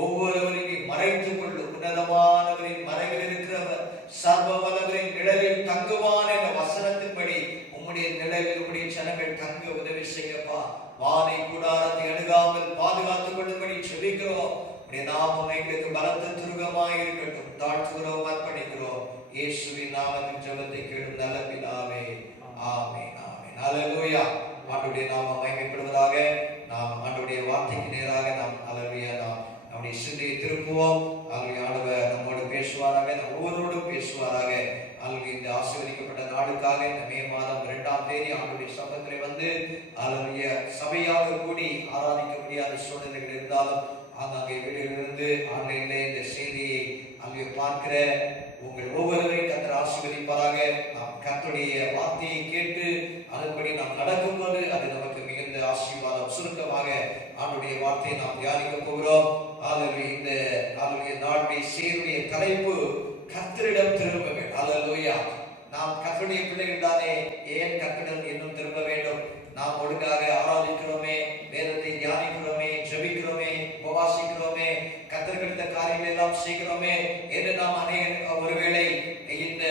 ஒவ்வொருவரையும் நீ மறைத்துக் கொள்ளும். உன்னதமானவரின் மறைவில் இருக்கிறவர் சர்வ வல்லவரின் நிழலில் தங்குவான் என்ற வசனத்தின்படி உம்முடைய நிழலில் உம்முடைய ஜனங்கள் தங்க உதவி செய்யப்பா. வானை கூடாரத்தை அணுகாமல் பாதுகாத்துக் கொள்ளும்படி ஜெபிக்கிறோம். உம்முடைய நாமம் எங்களுக்கு பலத்த துருகமாய் இருக்கட்டும். தாழ்த்துகிறோம், அர்ப்பணிக்கிறோம். இயேசுவின் நாமத்தில் ஜெபத்தை கேளும் நல்ல பிதாவே. ஆமென், ஆமென். ஹல்லேலூயா. ஆண்டவருடைய நாமம் மகிமைப்படுவதாக. நாம் ஆண்டவருடைய வார்த்தைக்கு நேராக நாம் ஹல்லேலூயா நாம் நம்முடைய சிந்தையை திருப்புவோம். ஹல்லேலூயா. ஆண்டவர் நம்மோடு பேசுவாராக, நம் ஒவ்வொருவரோடும் பேசுவாராக. ஹல்லேலூயா. இந்த ஆசீர்வதிக்கப்பட்ட நாளுக்காக இந்த மே மாதம் 2ஆம் தேதி ஆண்டவருடைய சபையிலே வந்து ஹல்லேலூயா சபையாக கூடி ஆராதிக்க முடியாத சூழ்நிலைகள் இருந்தாலும் அங்கே வீடுகளிலிருந்து ஆன்லைனிலே இந்த செய்தியை அங்கே பார்க்கிற உங்கள் ஒவ்வொருவரையும் கர்த்தர் ஆசீர்வதிப்பாராக. நாம் கர்த்தருடைய வார்த்தையை கேட்டு அதன்படி நாம் நடக்கும்போது அது நமக்கு மிகுந்த ஆசீர்வாதம். சுருக்கமாக ஆண்டவருடைய வார்த்தையை நாம் தியானிக்க போகிறோம். இந்த நாளுடைய செய்தியுடைய தலைப்பு கர்த்தரிடம் திரும்புங்கள். ஹல்லேலூயா. நாம் கர்த்தருடைய பிள்ளைகள் தானே, ஏன் கர்த்தரிடம் இன்னும் திரும்ப வேண்டும்? நாம் ஒழுங்காக ஆராதிக்கிறோமே, வேதத்தை தியானிக்கிறோமே, ஜெபிக்கிறோமே, உபவாசிக்கிறோமே, கர்த்தர்களித்த காரியங்கள் எல்லாம் செய்கிறோமே என்று நாம் ஒருவேளை இந்த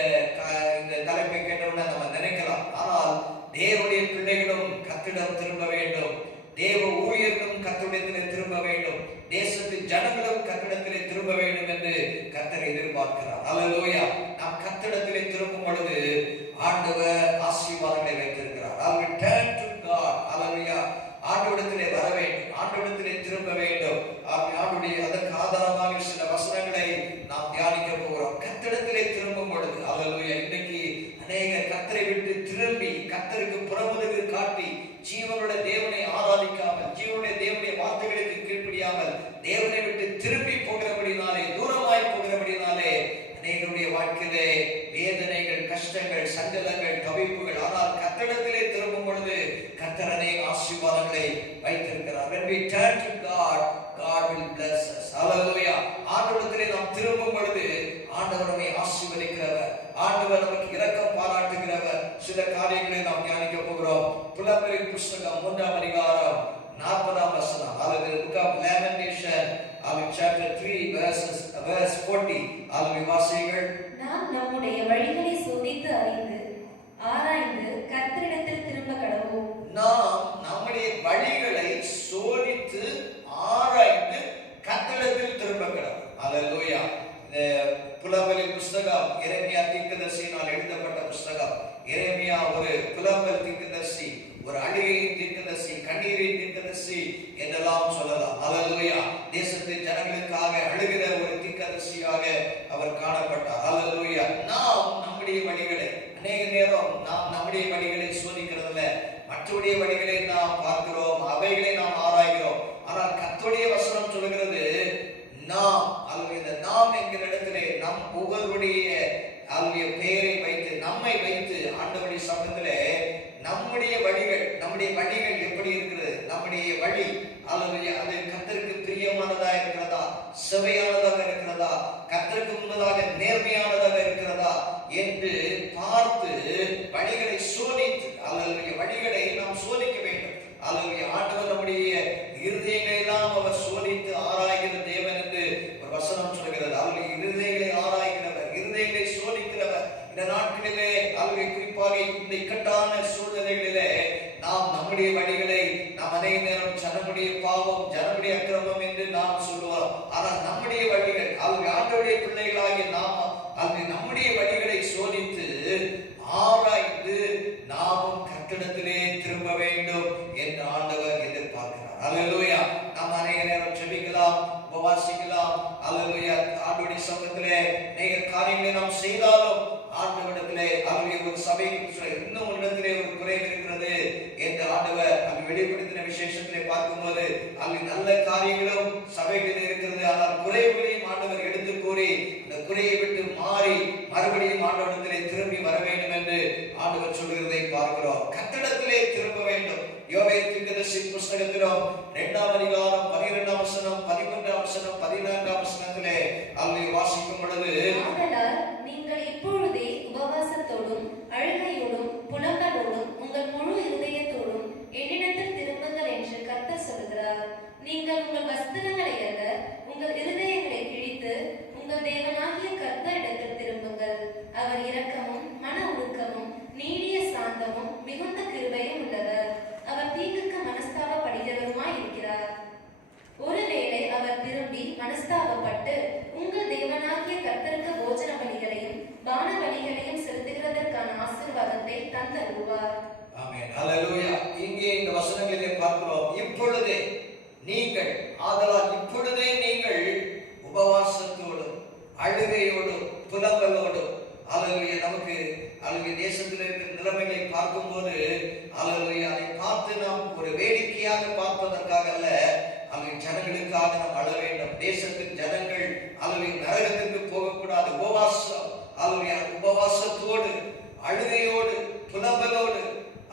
தலைப்பை கேட்டவுடன் நம்ம நினைக்கலாம். ஆனால் தேவனுடைய பிள்ளைகளும் கர்த்தரிடம் திரும்ப வேண்டும். தேவ ஊழியர்களும் கர்த்தரிடத்திலே திரும்ப வேண்டும். தேசத்தின் ஜனங்களும் கர்த்தரிடத்திலே திரும்ப வேண்டும் என்று கர்த்தர் எதிர்பார்க்கிறார். ஹல்லேலூயா. நாம் கர்த்தரிடத்திலே திரும்பும் பொழுது ஆண்டவர் ஆசீர்வாதங்களை வைத்திருக்கிறார். ஆண்டவரிடத்திலே வர வேண்டும், ஆண்டவரிடத்திலே திரும்ப வேண்டும். ஆண்டவருடைய அதற்கு ஆதாரமாக சில வசனங்களை நாம் தியானிக்க போகிறோம். கர்த்தரிடத்திலே திரும்பும் பொழுது ஹல்லேலூயா. இன்னைக்கு அநேக கர்த்தரை விட்டு திரும்பி கர்த்தருக்கு புறமுதுகு காட்டி ஜீவனுடைய தேவனை ஆராதிக்காமல், ஜீவனுடைய தேவனுடைய வார்த்தைகளுக்கு கீழ்ப்படியாமல் தேவனை விட்டு திரும்பி போகிறபடினாலே, தூரமாய் போகிறபடினாலே அநேகருடைய வாழ்க்கையிலே வேதனைகள், கஷ்டங்கள், சங்கடங்கள், தவிப்புகள். ஆனால் கர்த்தரிடத்திலே திரும்பும் பொழுது கர்த்தர் அநேக ஆசீர்வாதங்களை வைத்திருக்கிறார். When we turn to God, God will bless us. Hallelujah. ஆண்டவரிடத்திலே நாம் திரும்பும் பொழுது ஆண்டவர் நம்மை ஆசீர்வதிக்கிறவர், ஆண்டவர் நமக்கு இரக்கம் பாராட்டுகிறவர். சில காரியங்களை நாம் தியானிக்க போகிறோம். புலம்பலின் புஸ்தகம் 3ஆம் அதிகாரம் 40ஆம் வசனம். அல்லது Book of Lamentation chapter 3 verse 40. அல்லது வாசியுங்கள். நாம் நம்முடைய வழிகளை சோதித்து அறிந்து ஆராய்ந்து கர்த்தரிடத்தில் திரும்ப கடவோம். நாம் நம்முடைய வழிகளை சோதித்து ஆராய்ந்து கர்த்தரிடத்தில் திரும்ப கடவோம். ஹல்லேலூயா. புலம்பலின் புஸ்தகம் எரேமியா தீர்க்கதரிசியினால் எழுதப்பட்ட புஸ்தகம். எரேமியா ஒரு புலம்பல் தீர்க்கதரிசி, ஒரு அழுகையின் தீர்க்கதரிசி, கண்ணீரின் தீர்க்கதரிசி என்றெல்லாம் சொல்லலாம். ஹல்லேலூயா. தேசத்தின் ஜனங்களுக்காக அழுகிற ஒரு தீர்க்கதரிசியாக அவர் காணப்பட்டார். ஹல்லேலூயா. நாம் நம்முடைய வழிகளை அநேக நேரம் நாம் நம்முடைய வழிகளை சோதிக்கிறதில்ல, மற்றவருடைய வழிகளை நாம் பார்க்கிறோம், அவைகளை நாம் ஆராய்கிறோம். ஆனால் கர்த்தருடைய வசனம் சொல்கிறது நாம் நாம் என்கிற இடத்திலே நம் ஒவ்வொருடைய பெயரை வைத்து நம்மை வைத்து ஆண்டவருடைய சமூகத்திலே நம்முடைய வழிகள் எப்படி இருக்கிறது, நம்முடைய வழி அது கர்த்தருக்கு பிரியமானதா இருக்கிறதா, செவையானதாக இருக்கிறதா, கர்த்தருக்கு முன்னதாக நேர்மையானதாக இருக்கிறதா என்று பார்த்து வழிகளை சோதித்து வழிகளை நாம் சோதிக்க வேண்டும். ஆண்டவர் நம்முடைய இருதயங்களை எல்லாம் அவர் சோதித்து ஆராய்கிற தேவன் என்று ஒரு வசனம் சொல்கிறது. இருதயங்களை ஆராய்கிறவர், இருதயங்களை சோதிக்கிறவர். இந்த நாட்களிலே குறிப்பாக இந்த இக்கட்டான சூழ்நிலைகளிலே நாம் நம்முடைய வழிகளை நாம் அநேக நேரம் ஜனமுடைய பாவம், ஜனமுடைய அக்கிரமம் என்று நாம் சொல்லுவோம். ஆனால் நம்முடைய வழிகள் ஆண்டவருடைய பிள்ளைகளாகிய நாம் நம்முடைய வழிகளை சோதித்து ஆராய்ந்து நாமும் கர்த்தரிடத்திலே திரும்ப வேண்டும் என்று ஆண்டவர் எதிர்பார்க்கிறார். ஹல்லேலூயா. நாம் அநேக நேரம் ஜெபிக்கலாம், உபவாசிக்கலாம். ஹல்லேலூயா. ஆண்டவருடைய சமூகத்திலே அநேக காரியங்களை நாம் செய்தாலும் ஆண்டவரிடத்திலே ஒரு சபைக்கு இன்னும் ஒரு இடத்திலே ஒரு குறைவு இருக்கிறது என்று ஆண்டவர் வெளிப்படுத்தின விசேஷத்திலே பார்க்கும்போது நல்ல காரியங்களும் சபைகளில் இருக்கிறது. ஆனால் குறைவுகளையும் ஆண்டவர் எடுத்து கூறி இந்த குறையை விட்டு மாறி மறுபடியும் ஆண்டவரிடத்திலே திரும்பி வர வேண்டும் என்று ஆண்டவர் சொல்கிறதை பார்க்கிறோம். கர்த்தரிடத்திலே திரும்ப வேண்டும். யோவேல் தீர்க்கதரிசி புஸ்தகத்திலும் 2ஆம் அதிகாரம் 12ஆம் வசனம், 13ஆம் வசனம், 14ஆம் வசனத்திலே வாசிக்கும் பொழுது நீங்கள் இப்பொழுதே உபவாசத்தோடும் உபவாசத்தை தந்தருள்வார். ஆமென். ஹல்லேலூயா. இங்கே இந்த வசனங்களிலே பார்க்கிறோம், இப்பொழுதே நீங்கள், ஆதலால் இப்பொழுதே நீங்கள் உபவாசத்தோடும் அழுகையோடும் புலம்பலோடும், ஹல்லேலூயா, நமக்கு ஹல்லேலூயா தேசத்தில் இருக்கிற நிலைமைகளை பார்க்கும்போது ஹல்லேலூயா அதை பார்த்து நாம் ஒரு வேடிக்கையாக பார்ப்பதற்காக அல்ல, அவை ஜனங்களுக்காக நாம் அழ வேண்டும். தேசத்தின் ஜனங்கள் ஹல்லேலூயா நரகத்திற்கு போகக்கூடாது. உபவாசம், ஹல்லேலூயா, உபவாசத்தோடு அழுகையோடு புலம்பலோடு,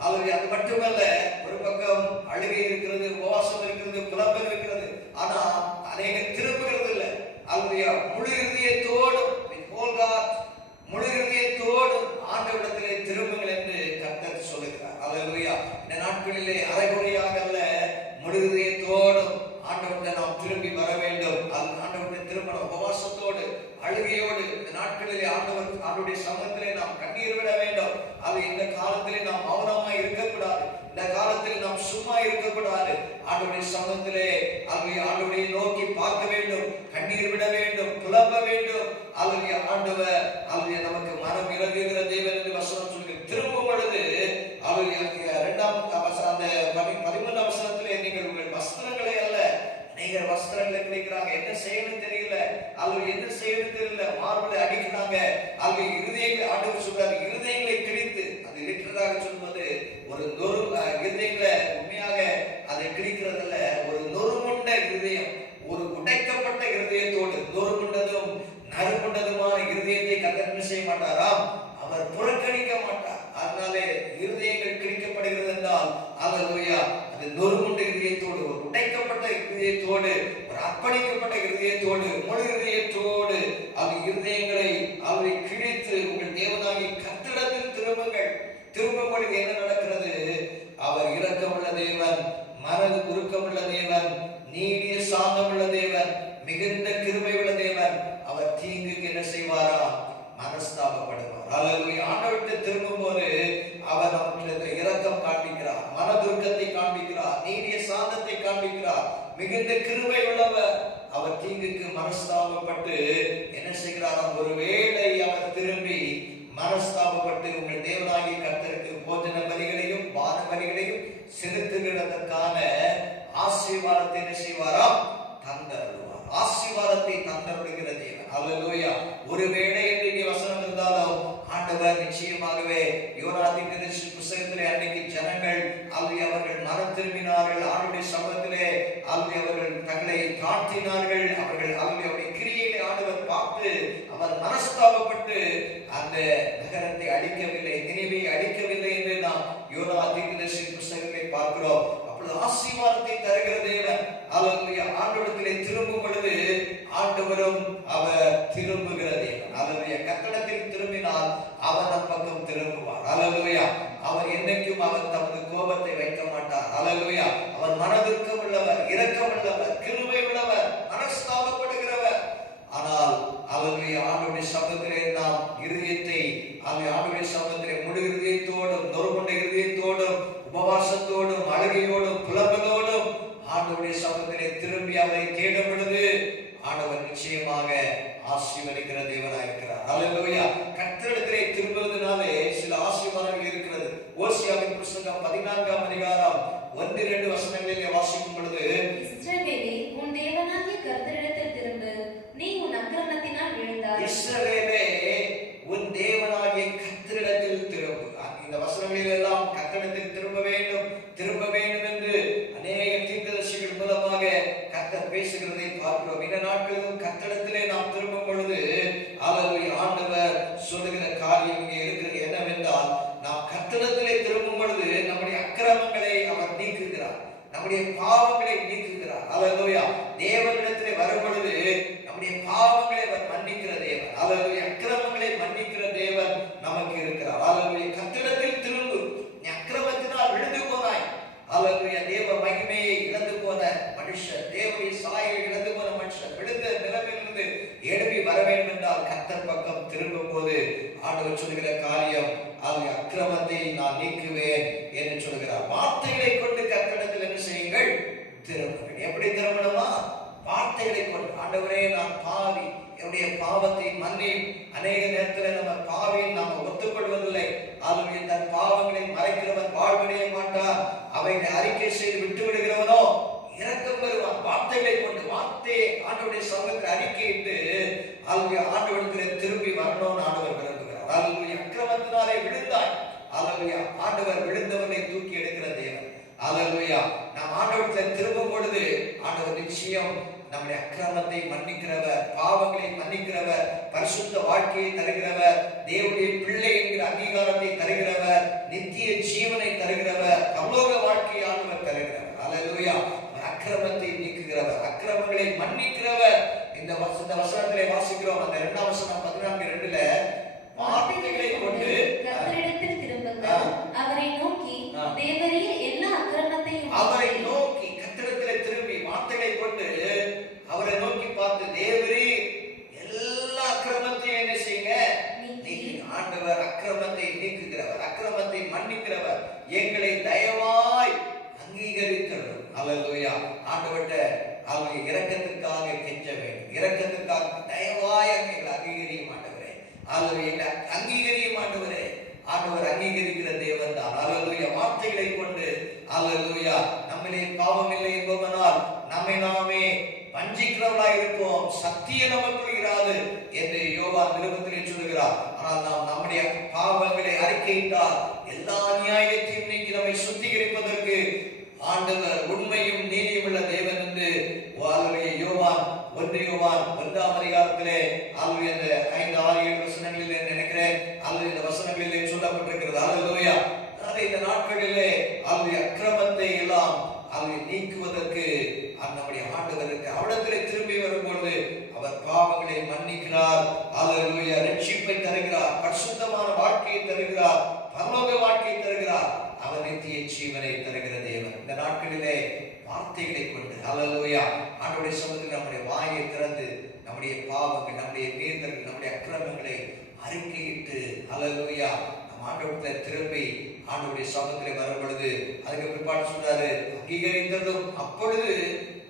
ஹல்லேலூயா. அது மட்டுமல்ல, ஒரு பக்கம் அழுகை இருக்கிறது, உபவாசம் இருக்கிறது, புலம்பல் இருக்கிறது. ஆனா அநேகர் திரும்புகிறது இல்லை. ஹல்லேலூயா, முழு இதயத்தோடும், முழு இதயத்தோடும் ஆண்டவரிடத்திலே திரும்புங்கள் என்று கர்த்தர் சொல்லுகிறார். ஹல்லேலூயா. இந்த நாட்களிலே அரைகுறையாக அல்ல, முழு இதயத்தோடும் ஆண்டவரிடம் நாம் திரும்பி வர வேண்டும். ஆண்டவரிடம் திரும்பணும், உபவாசத்தோடு அழுகையோடு. இந்த நாட்களிலே ஆண்டவருடைய சமூகத்திலே நாம் கண்ணீர் விட வேண்டும். அது இந்த காலத்திலே நாம் மௌனமாய் இருக்கக்கூடாது. இந்த காலத்தில் நாம் சும்மா இருக்கக்கூடாது. ஆண்டவருடைய சமூகத்திலே ஆண்டவரை நோக்கி பார்க்க வேண்டும், கண்ணீர் விட வேண்டும், புலம்ப வேண்டும். ஆண்டவர் நமக்கு மனம் இறங்குகிற தேவன் என்று வசனம் சொல்லி திரும்பும் பொழுது 13 வசனத்திலே நீங்கள் உங்கள் வஸ்திரங்களை அல்ல, நீங்கள் வஸ்திரங்களை கிடைக்கிறாங்க, என்ன செய்யணும் தெரியல, என்ன செய்யணும் தெரியல, மார்பலை அடிக்கிறாங்க. இருதயங்களை ஆண்டவர் சொல்றாரு, இருதயங்களை கிழித்து, அது லிட்டராக சொல்வது ஒரு இருதயங்களை உண்மையாக அதை கிழிக்கிறதுல ஒரு நொறுமுண்ட இருதயம், ஒரு உடைக்கப்பட்ட இருதயத்தோடு, நொறுமுண்டதும் நறுமுண்டதுமான இருதயத்தை கர்த்தர் செய்ய மாட்டாராம், அவர் புறக்கணிக்க மாட்டார். அதனாலே இருதயங்கள் கிழிக்கப்படுகிறது என்றால் ஹல்லேலூயா, அது நொறுமுண்ட இருதயத்தோடு, ஒரு உடைக்கப்பட்ட இருதயத்தோடு, ஒரு அர்ப்பணிக்கப்பட்ட இருதயத்தோடு, முழு இருதயத்தோடு அந்த இருதயங்களை அவரை கிழித்து உங்கள் தேவனாகி கர்த்தரிடத்தில் திரும்புங்கள். திரும்பும் பொழுது என்ன நடக்கிறது? அவர் இரக்கமுள்ள தேவன், மனது உருக்கமுள்ள தேவன், நீடிய சாந்தமுள்ள தேவன், மிகுந்த கிருபை உள்ள தேவன். அவர் தீங்குக்கு என்ன செய்வாரா? மனஸ்தாபப்படுவார். ஹல்லேலூயா. ஆண்டவர்கிட்ட திரும்பும் போது அவர் நமக்கு இரக்கம் காண்பிக்கிறார், மனதுருக்கத்தை காண்பிக்கிறார், நீடிய சாந்தத்தை காண்பிக்கிறார், மிகுந்த கிருபை உள்ளவர். அவர் தீங்குக்கு மனஸ்தாபப்பட்டு என்ன செய்கிறார்? ஒருவேளை அவர் திரும்பி மனஸ்தாபப்பட்டு உங்கள் தேவனாகிய கர்த்தருக்கு போஜன பலிகளையும் பான பலிகளையும் செலுத்துகிறதற்கான ஆசீர்வாதத்தை என்ன செய்வாராம்? தந்தருள்வார். ஆசீர்வாதத்தை தந்தருளுகிற தேவன். ஹல்லேலூயா. ஒருவேளை என்று இங்கே வசனம் இருந்தாலும் ஆண்டவர் நிச்சயமாகவே யோனா தீர்க்கதரிசி புத்தகத்திலே அன்னைக்கு ஜனங்கள் அவர்கள் மனம் திரும்பினார்கள், ஆண்டவருடைய சமூகத்திலே அவர்கள் தங்களை தாழ்த்தினார்கள், அவர்கள் அவருடைய கிரியைகளை ஆண்டவர் பார்த்து அவர் மனஸ்தாபப்பட்டு அந்த நகரத்தை அழிக்கவில்லை, நினைவை அழிக்கவில்லை என்று நாம் யோனா தீர்க்கதரிசி புத்தகத்தை பார்க்கிறோம். அப்பொழுது ஆசீர்வாதத்தை தருகிற தேவன். ஹல்லேலூயா. ஆண்டவரிடத்திலே திரும்பும் பொழுது ஆண்டவரும் அவர் திரும்புகிற தேவன். ஹல்லேலூயா. கர்த்தரிடத்தில் திரும்பினால் அவர் நம் பக்கம் திரும்புவார். ஹல்லேலூயா. அவர் என்னைக்கும் அவர் தமது கோபத்தை வைக்க மாட்டார். ஹல்லேலூயா. அவர் மனதுருக்கம் உள்ளவர், இரக்கம் உள்ளவர், கிருபை உள்ளவர், மனஸ்தாபப்படுகிறவர். ஆனால் ஹல்லேலூயா, ஆண்டவருடைய சமூகத்திலே நாம் இருதயத்தை ஆண்டவருடைய சமூகத்திலே முழு இருதயத்தோடும், நொறுமுண்ட இருதயத்தோடும், உபவாசத்தோடும், அழுகையோடும், புலம்பலோடும் ஆண்டவருடைய சமூகத்திலே திரும்பி அவரை தேடும் பொழுது ஆண்டவர் நிச்சயமாக ஆசீர்வதிக்கிற தேவனாக இருக்கிறார். ஹல்லேலூயா. கர்த்தரிடத்திலே திரும்புவதனாலே சில ஆசீர்வாதங்கள் இருக்கிறது. ஓசியாவின் புத்தகம் 14ஆம் அதிகாரம் 1-2 வசனங்களிலே வாசிக்கும் பொழுது, இஸ்ரவேலே, உன் தேவனாகிய கர்த்தரிடத்தில் திரும்பு, நீ உன் அக்கிரமத்தினால் விழுந்தாய். இஸ்ரவேலே, உன் தேவனாகிய கர்த்தரிடத்தில் திரும்பு. இந்த வசனங்களில் எல்லாம் கர்த்தரிடத்தில் திரும்ப வேண்டும், திரும்ப வேண்டும் என்று அநேக தீர்க்கதரிசிகள் மூலமாக கர்த்தர் பேசுகிறதை பார்க்கிறோம். இந்த நாட்களிலும் கர்த்தரிடத்திலே நாம் திரும்பும் பொழுது ஆண்டவர் சொல்லுகிற காரியம் இங்கே இருக்கிறது என்னவென்றால், நாம் கர்த்தரிடத்திலே திரும்பும் பொழுது நம்முடைய அக்கிரமங்களை அவர் நீக்குகிறார், நம்முடைய பாவங்களை நீக்குகிறார். ஹல்லேலூயா. தேவனிடத்திலே வரும் பொழுது நம்முடைய பாவங்களை அவர் மன்னிக்கிற தேவன். ஹல்லேலூயா. அக்கிரமங்களை மன்னிக்கிற தேவன் நமக்கு இருக்கிறார். ஹல்லேலூயா. கர்த்தரிடத்தில் திரும்பு, நீ அக்கிரமத்தினால் விழுந்து போனாய். ஹல்லேலூயா. தேவ மகிமையை இழந்து போன மனுஷன், தேவனுடைய சாயலை இழந்து போன மனுஷன் விழுந்த நிலைமையிலிருந்து எழுப்பி வர வேண்டும் என்றால் கர்த்தர் பக்கம் திரும்பும் போது ஆண்டவர் சொல்லுகிற காரியம், அக்கிரமத்தை நான் நீக்குவேன் என்று சொல்கிறார். வார்த்தைகளை கொண்டு கர்த்தரிடத்தில் என்ன செய்யுங்கள்? திரும்புங்கள். எப்படி திரும்பணுமா? வார்த்தைகளை கொண்டு. ஆண்டவரே, நான் பாவி, என்னுடைய பாவத்தை மன்னி. அநேக நேரத்தில் நம்ம பாவியை நாம் ஒத்துக்கொள்வதில்லை. அவைகளை அறிக்கை செய்து விட்டு விடுகிறவனோ இரக்கம் பெறுவான். வார்த்தைகளை கொண்டு வார்த்தையை ஆண்டவருடைய சமூகத்தில் அறிக்கையிட்டு ஆண்டவரிடத்தில் திரும்பி வரணும்னு ஆண்டவர் விரும்புகிறார். அல்லேலூயா. அக்கிரமத்தினாலே விழுந்தாய், அல்லேலூயா, ஆண்டவர் விழுந்தவனை தூக்கி எடுக்கிற தேவன். அல்லேலூயா. நாம் ஆண்டவரிடத்தில் திரும்பும் பொழுது ஆண்டவர் நிச்சயம் நம்முடைய அக்கிரமத்தை மன்னிக்கிறவர், பாவங்களை மன்னிக்கிறவர், பரிசுத்த வாழ்க்கையை தருகிறவர், தேவனுடைய பிள்ளை என்கிற அங்கீகாரத்தை தருகிறவர், நித்திய ஜீவனை தருகிறவர், பரலோக வாழ்க்கையை ஆண்டவர் தருகிறவர். அல்லேலூயா. அக்கிரமத்தை நீக்குகிறவர், அக்கிரமங்களை மன்னிக்கிறவர். இந்த வசனத்திலே வாசிக்கிறோம். அந்த 2ஆம் வசனம் 14:2ல வார்த்தைகளை கொண்டு கர்த்தரிடத்தில் திரும்புங்கள், அவரை நோக்கி தேவரீர் எல்லா அக்கிரமத்தையும், அவரை நோக்கி கர்த்தரிடத்திலே திரும்பி வார்த்தைகளை கொண்டு அவரை நோக்கி பார்த்து தேவரீர் எல்லா அக்கிரமத்தையும் என்ன செய்யுங்க, நீக்கி. ஆண்டவர் அக்கிரமத்தை நீக்குகிறவர், அக்கிரமத்தை மன்னிக்கிறவர், எங்களை தயவாய் அங்கீகரிக்கிறவர். அல்லேலூயா. ஆண்டவர்ட்ட அவங்க இரக்கத்திற்காக கெஞ்ச வேண்டும், இரக்கத்திற்காக தயவாய் எங்களை அங்கீகரிக்க மாட்டவரே. அல்லேலூயா. அங்கீகரிக்க மாட்டவரே. ஆண்டவர் அங்கீகரிக்கிற தேவன் தான். அல்லேலூயா. வார்த்தைகளை கொண்டு அல்லேலூயா நம்மளே பாவம் இல்லை என்பதனால் நம்மை நாமே வஞ்சிக்கிறவர்களாய் இருப்போம், சத்தியம் நமக்குள் இராது என்று யோவான் நிருபத்திலே சொல்கிறார். ஆனால் நாம் நம்முடைய பாவங்களை அறிக்கையிட்டால் எல்லா நியாயத்தையும் நீக்கி நம்மை சுத்திகரிப்பதற்கு ஆண்டவர் உண்மையும் நீதியும் உள்ள தேவன் என்று யோவான் 1ஆம் அதிகாரத்திலே அந்த 5, 6, 7 வசனங்களிலே நினைக்கிறேன் அல்லது இந்த வசனங்களிலே சொல்லப்பட்டிருக்கிறது. அல்லேலூயா. இந்த நாட்களிலே அக்கிரமத்தை எல்லாம் நீக்குவதற்கு நம்முடைய ஆண்டவருக்கு அவரிடத்திலே திரும்பி வரும்பொழுது அவர் பாவங்களை மன்னிக்கிறார். அல்லேலூயா. ரட்சிப்பை தருகிறார், பரிசுத்தமான வாழ்க்கையை தருகிறார், பரலோக வாழ்க்கையை தருகிறார், அவர் நித்திய ஜீவனை தருகிற தேவன். இந்த நாட்களிலே வார்த்தைகளை கொண்டு அல்லேலூயா ஆண்டவருடைய சமூகத்தில் நம்முடைய வாயை திறந்து நம்முடைய பாவங்கள், நம்முடைய மீறுதல்கள், நம்முடைய அக்கிரமங்களை அறிக்கையிட்டு அல்லேலூயா நம் ஆண்டவரிடத்தில் திரும்பி ஆண்டவருடைய சமூகத்திலே வரும் பொழுது அதுக்கு பிற்பாடு சொல்றாரு, அங்கீகரித்ததும் அப்பொழுது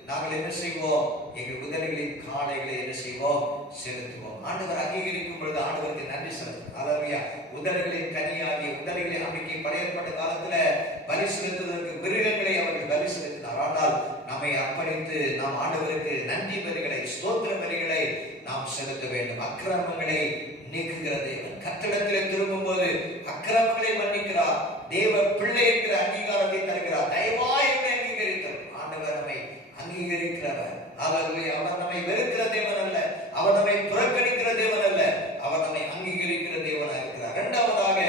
நாங்கள் என்ன செய்வோம், எங்கள் உதடுகளின் காளைகளை என்ன செய்வோம், செலுத்துவோம். ஆண்டவர் அங்கீகரிக்கும் பொழுது ஆண்டவருக்கு நன்றி செலுத்தும். அல்லேலூயா. உதடுகளின் கனியாகிய உதடுகளை அமைக்கை படையப்பட்ட காலத்துல பலி செலுத்துவதற்கு மிருகங்களை அவர்கள் பலி செலுத்தினார். ஆனால் நம்மை அர்ப்பணித்து நாம் ஆண்டவருக்கு நன்றி பலிகளை, ஸ்தோத்திர பலிகளை நாம் செலுத்த வேண்டும். அக்கிரமங்களை நீக்குகிற தேவன். கர்த்தரிடத்திலே திரும்பும் போது அக்கிரமங்களை மன்னிக்கிறார், தேவ பிள்ளை என்கிற அங்கீகாரத்தை தருகிறார். தயவாய் என்னை அங்கீகரித்தார். ஆண்டவர் நம்மை அங்கீகரிக்கிறவர். அல்லேலூயா. அவர் நம்மை வெறுக்கிற தேவன் அல்ல, அவர் நம்மை புறக்கணிக்கிற தேவன் அல்ல, அவர் நம்மை அங்கீகரிக்கிற தேவனாக இருக்கிறார். இரண்டாவதாக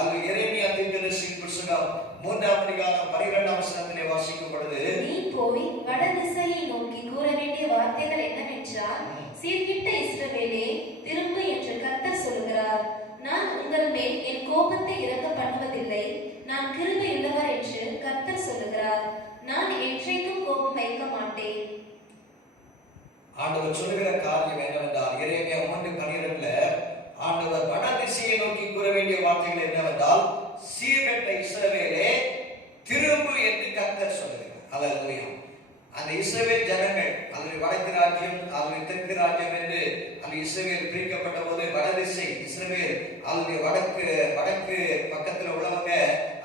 அது எரேமியா தீர்க்கதரிசியின் புத்தகம் 3ஆம் அதிகாரம் 12ஆம் வசனத்திலே வாசிக்கும் பொழுது, நீ போய் வடதிசையை நோக்கி கூற வேண்டிய வார்த்தைகள் என்னவென்றால், சீர்கிட்ட இஸ்ரவேலே திரும்பு என்று கர்த்தர் சொல்கிறார், நான் உங்கள் மேல் என் கோபத்தை இறக்க பண்ணுவதில்லை, நான் கிருபையுள்ளவர் என்று கர்த்தர் சொல்லுகிறார், நான் என்றைக்கும் கோபம் வைக்க மாட்டேன். ஆண்டவர் சொல்லுகிற காரியம் என்னவென்றால், எரேமியா 3:12ல ஆண்டவர் வடதிசையை நோக்கி கூற வேண்டிய வார்த்தைகள் என்னவென்றால், சீர்கெட்ட இஸ்ரவேலே திரும்பு என்று கர்த்தர் சொல்லுகிறார். அல்லேலூயா. அந்த இஸ்ரவேல் ஜனங்கள், அது வடக்கு ராஜ்யம், அது தெற்கு ராஜ்யம் என்று அந்த இஸ்ரவேல் பிரிக்கப்பட்ட போது வடதிசை இஸ்ரவேல், அது வடக்கு பக்கத்துல உள்ளவங்க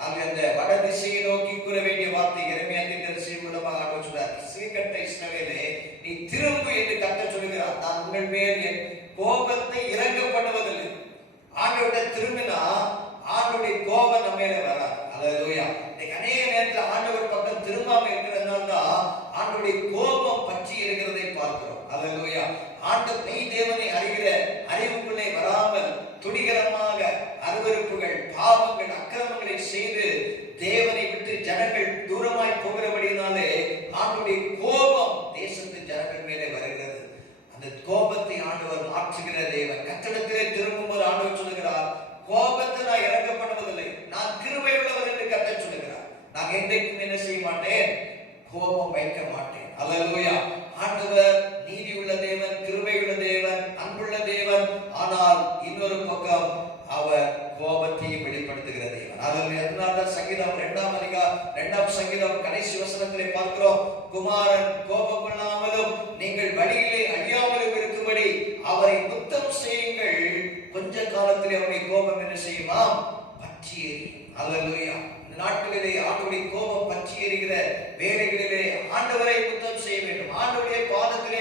அந்த வடதிசையை நோக்கி கூற வேண்டிய வார்த்தை எரேமியா தீர்க்கதரிசி மூலமாக ஆண்டவர் சொல்றார், சீர்கெட்ட இஸ்ரவேலே நீ திரும்பு என்று கர்த்தர் சொல்கிறார், நான் உங்கள் மேல் என் கோபத்தை இறங்க பண்ணுவதில்லை. ஆண்டவருடைய திரும்பினா ஆண்டவருடைய கோபம் நம்ம மேல வராது. அல்லேலூயா. அநேக நேரத்தில் ஆண்டவர் பக்கம் திரும்பாம இருக்கிறதுனால தான் ஆண்டவருடைய கோபம் பற்றி இருக்கிறதை பார்க்கிறோம். அல்லேலூயா. ஆண்டவர் மெய் தேவனை அறிகிற அறிவுக்குள்ளே வராமல் துணிகரமாக அருவருப்புகள், பாவங்கள், அக்கிரமங்களை செய்து தேவனை விட்டு ஜனங்கள் தூரமாய் போகிறபடினாலே ஆண்டவருடைய கோபம் தேசத்து ஜனங்கள் மேலே வருகிறது. அந்த கோபத்தை ஆண்டவர் மாற்றுகிற தேவன். கர்த்தரிடத்திலே திரும்பும்போது ஆண்டவர் சொல்லுகிறார், கோபத்தை நான் இறங்க பண்ணுவதில்லை, நான் கிருபை உள்ளவர் என்று கர்த்தர் சொல்லுகிறார். நான் என்றைக்கும் என்ன செய்ய மாட்டேன், கோபம் வைக்க மாட்டேன். அல்லேலூயா. ஆண்டவர் நீதி உள்ள தேவன், கிருபை உள்ள தேவன், அன்புள்ள தேவன். ஆனால் இன்னொரு பக்கம் அவர் கோபத்தையும் வெளிப்படுத்துகிற தேவன். அதனால்தான் சங்கீதம் 2ஆம் சங்கீதம் கடைசி வசனத்திலே பார்க்கிறோம், குமாரன் கோபம் கொள்ளாமலும் நீங்கள் வழியிலே அழியாமலும் இருக்கும்படி அவரை முத்தம் செய்யுங்கள், கொஞ்ச காலத்திலே அவருடைய கோபம் என்ன செய்யுமா, பற்றி எரியும். அல்லேலூயா. இந்த நாட்களிலே ஆண்டவருடைய கோபம் பற்றி எரிகிற வேளைகளிலே ஆண்டவரை குத்தம் செய்ய வேண்டும். ஆண்டவருடைய பாதத்திலே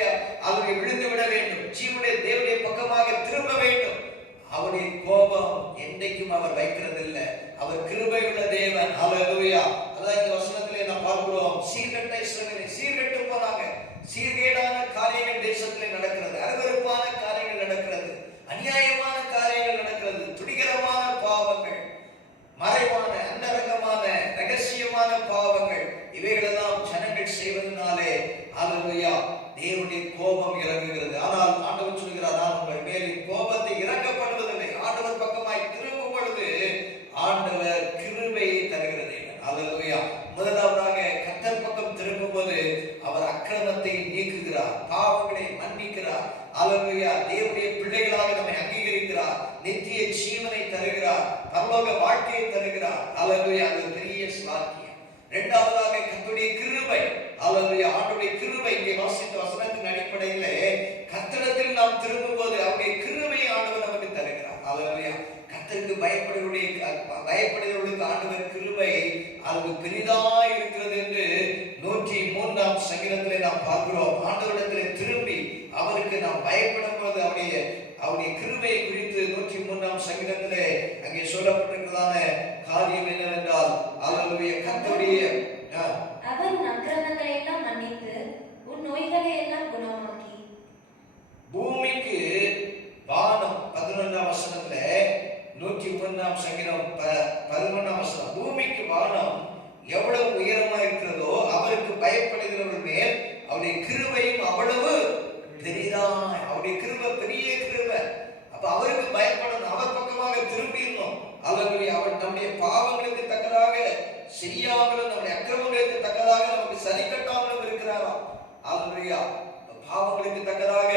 அவரை விழுந்து விட வேண்டும். ஜீவனுடைய தேவனுடைய பக்கமாக திரும்ப வேண்டும். அவருடைய கோபம் என்றைக்கும் அவர் வைக்கிறதில்லை. அவர் கிருபை உள்ள தேவன். அல்லேலூயா. அதான் இந்த வசனத்திலே நாம் பார்க்கிறோம். சீர்கெட்ட இஸ்ரவேலை சீர்கெட்டு போனாங்க. சீர்கேடான காரியங்கள் தேசத்திலே நடக்கிறது. அருவருப்பான காரியங்கள் நடக்கிறது. அநியாயமான காரியங்கள் நடக்கிறது. துணிகரமான பாவங்கள், மறைவான அந்தரங்கமான ரகசியமான பாவங்கள், இவைகளெல்லாம் ஜனங்கள் செய்வதனாலே அல்லேலூயா தேவனுடைய கோபம் இறங்குகிறது. ஆனால் ஆண்டவர் சொல்கிறார், நான் உங்கள் மேல் கோபத்தை இறக்கப்படுவதில்லை. ஆண்டவர் பக்கமாய் திரும்பும் பொழுது ஆண்டவர் கிருபையை தருகிற தேவன். அல்லேலூயா. முதலாவதாக கர்த்தர் பக்கம் திரும்பும் போது அவர் அக்கிரமத்தை நீக்குகிறார், பாவங்களை மன்னிக்கிறார். அல்லேலூயா. தேவனுடைய பிள்ளைகளாக நம்மை அங்கீகரிக்கிறார், நித்திய ஜீவனை தருகிறார், பரலோக வாழ்க்கையை தருகிறார். அல்லேலூயா. அது பெரிய சாக்கியம். இரண்டாவதாக கர்த்தருடைய கிருபை. அல்லேலூயா. ஆண்டவருடைய கிருபை இங்கே வாசித்த வசனத்தின் அடிப்படையிலே கர்த்தரிடத்தில் நாம் திரும்பும்போது அவருடைய கிருபையை ஆண்டவர் நமக்கு தருகிறார். அல்லேலூயா. கர்த்தருக்கு பயப்படுகிறவர்களுக்கு ஆண்டவர் கிருபை அது பெரிதாய் இருக்கிறது என்று 103ஆம் சங்கீதத்திலே நாம் பார்க்கிறோம். ஆண்டவரிடத்திலே திரும்பி அவருக்கு நாம் பயப்படும் போது அவருடைய கிருபையை குறித்து 103ஆம் சங்கீதத்திலே அங்கே சொல்லப்பட்டிருக்கிறதான காரியம் என்னவென்றால், அல்லேலூயா, கர்த்தருடைய அவர் உன் அக்கிரமங்களை எல்லாம் மன்னித்து உன் நோய்களை எல்லாம் குணமாக்கி. பூமிக்கு வானம் 11ஆம் வசனத்துல 103ஆம் சங்கீதம் 11ஆம் வசனம், பூமிக்கு வானம் எவ்வளவு உயரமா இருக்கிறதோ அவருக்கு பயப்படுகிறவர்கள் மேல் அவருடைய கிருபையும் அவ்வளவு பெரிதாய். அவருடைய கிருபை பெரிய கிருபை. அப்ப அவருக்கு பயப்படணும், அவர் பக்கமாக திரும்பிடணும். அல்லேலூயா. அவர் நம்முடைய பாவங்களுக்கு தக்கதாக செய்யாமலும் நம்முடைய அக்கிரமங்களுக்கு தக்கதாக நமக்கு சரி கட்டாமலும் இருக்கிறாராம். அல்லேலூயா. பாவங்களுக்கு தக்கதாக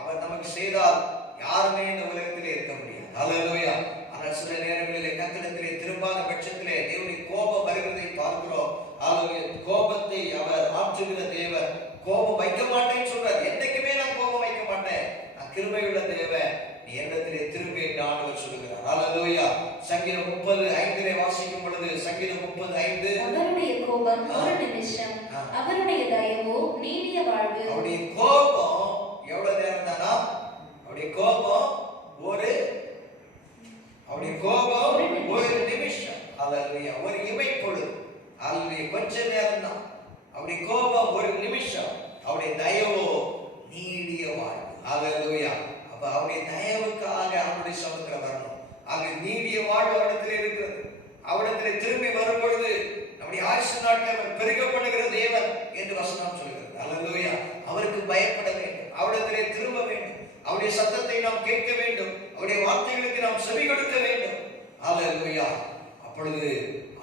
அவர் நமக்கு செய்தால் யாருமே இந்த உலகத்திலே இருக்க முடியாது. அல்லேலூயா. ஆனால் சில நேரங்களிலே கர்த்தரிடத்திலே திரும்பாத பட்சத்திலே தேவனுடைய கோபம் வருகிறதை பார்க்கிறோம். அல்லேலூயா. கோபத்தை அவர் ஆற்றுகிற தேவன். கோபம் வைக்க மாட்டேன்னு சொல்றார். என்னைக்குமே நான் கோபம் வைக்க மாட்டேன், நான் கிருபையுள்ள தேவன், நீ என்னிடத்திலே திரும்பி என்று ஆண்டவர் சொல்கிறார். அல்லேலூயா. சங்கீதம் 30:5 வாசிக்கும் பொழுது, சங்கீதம் 30:5, அவருடைய கோபம் ஒரு நிமிஷம், அவருடைய தயவோ நீடிய வாழ்வு. அவருடைய கோபம் எவ்வளவு நேரம் தானா? அவருடைய கோபம் ஒரு நிமிஷம். அல்லேலூயா. ஒரு இமை பொழுது. அல்லேலூயா. கொஞ்ச நேரம் தான். அவருடைய கோபம் ஒரு நிமிஷம், அவருடைய தயவோ நீடிய வாழ்வு. அல்லேலூயா. அப்ப அவருடைய தயவுக்காக அவருடைய சமூகத்துல வரணும். அங்கு நீடிய வாழ்வு அவரிடத்திலே இருக்கிறது. அவரிடத்திலே திரும்பி வரும் பொழுது நம்முடைய ஆயுசு நாட்கள் அவர் பெருக பண்ணுகிற தேவன் என்று வசனம் சொல்கிறது. அல்லேலூயா. அவருக்கு பயப்பட வேண்டும், அவரிடத்திலே திரும்ப வேண்டும், அவருடைய சத்தத்தை நாம் கேட்க வேண்டும், அவருடைய வார்த்தைகளுக்கு நாம் செவி கொடுக்க வேண்டும். அல்லேலூயா. அப்பொழுது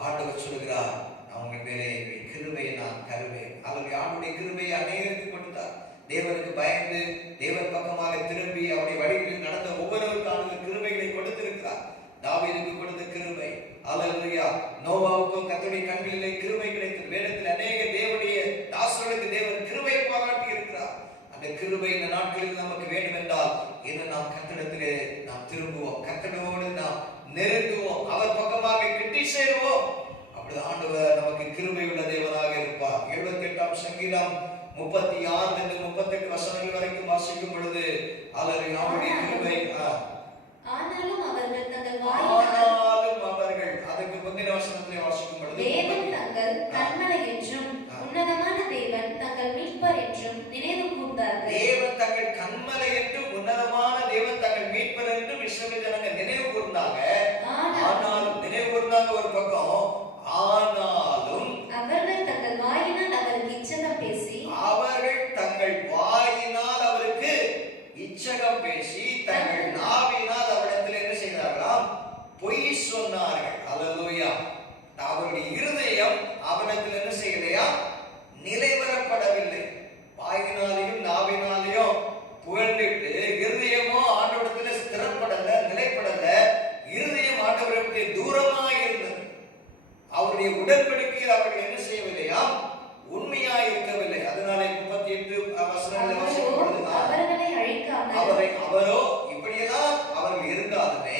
ஆண்டவர் சொல்கிறார், நான் உங்கள் மேலே கிருபையை நான் தருவேன். அல்லது ஆண்டுடைய கிருபையை அநேகருக்கு கொடுத்தார். தேவனுக்கு பயந்து தேவன் பக்கமாக திரும்பி அவருடைய வழிகளில் நடந்த ஒவ்வொருவருக்கான கிருபைகளை கொடுத்திருக்கிறார். தாவீதுக்கு கொடுத்த கிருபை. அல்லேலூயா. நோவாவுக்கும் கர்த்தருடைய கண்களிலே கிருபை கிடைத்தது. வேதத்தில் அநேக தேவனுடைய தாசர்களுக்கு தேவன் கிருபை பாராட்டி இருக்கிறார். அந்த கிருபை இந்த நாட்களில் நமக்கு வேண்டும் என்றால் இன்னும் நாம் கர்த்தரிடத்திலே நாம் திரும்புவோம், கர்த்தரோடு நாம் நெருங்குவோம், அவர் பக்கமாக கிட்டி சேருவோம். அப்படி ஆண்டவர் நமக்கு கிருபை உள்ள தேவனாக இருப்பார். 78ஆம் சங்கீதம் 36 38 வசனங்கள் வரைக்கும் வாசிக்கும் பொழுது, அல்லேலூயா, அவருடைய கிருபை. ஆனாலும் அவர்கள் அதுக்கு முந்தின வசனத்திலே வாசிக்கும் பொழுது, தேவன் தங்கள் கண்மலை என்றும் உன்னதமான தேவன் தங்கள் மீட்பர் என்றும் நினைவு கூர்ந்தார்கள். தேவன் தங்கள் கண்மலை என்றும் உன்னதமான தேவன் தங்கள் மீட்பர் என்றும் இஸ்ரவேல் ஜனங்கள் நினைவு கூர்ந்தாங்க. ஆனாலும் நினைவு கூர்ந்தாங்க ஒரு பக்கம், ஆனாலும் அவர்கள் தங்கள் வாயினால் அவருக்கு இச்சகம் பேசி, தங்கள் நாவினால் அவரிடத்தில் என்ன செய்தார்களாம்? பொய் சொன்னார்கள். அல்லேலூயா. அவருடைய இருதயம் அவனிடத்தில் என்ன செய்யலையா? நிலைவரப்படவில்லை. வாயினாலையும் நாவினாலையும் புகழ்ந்துட்டு இருதயமோ ஆண்டவரிடத்தில் ஸ்திரப்படல, நிலைப்படல. இருதயம் ஆண்டவரிடத்தை தூரமாக இருந்தது. அவருடைய உடன்படிக்கையில் அவர்கள் என்ன செய்யவில்லையா? உண்மையாக இருக்கவில்லை. அதனாலே 38 வசனங்களை வாசிக்கும் பொழுது அவரோ இப்படியெல்லாம் அவர்கள் இருந்தாலுமே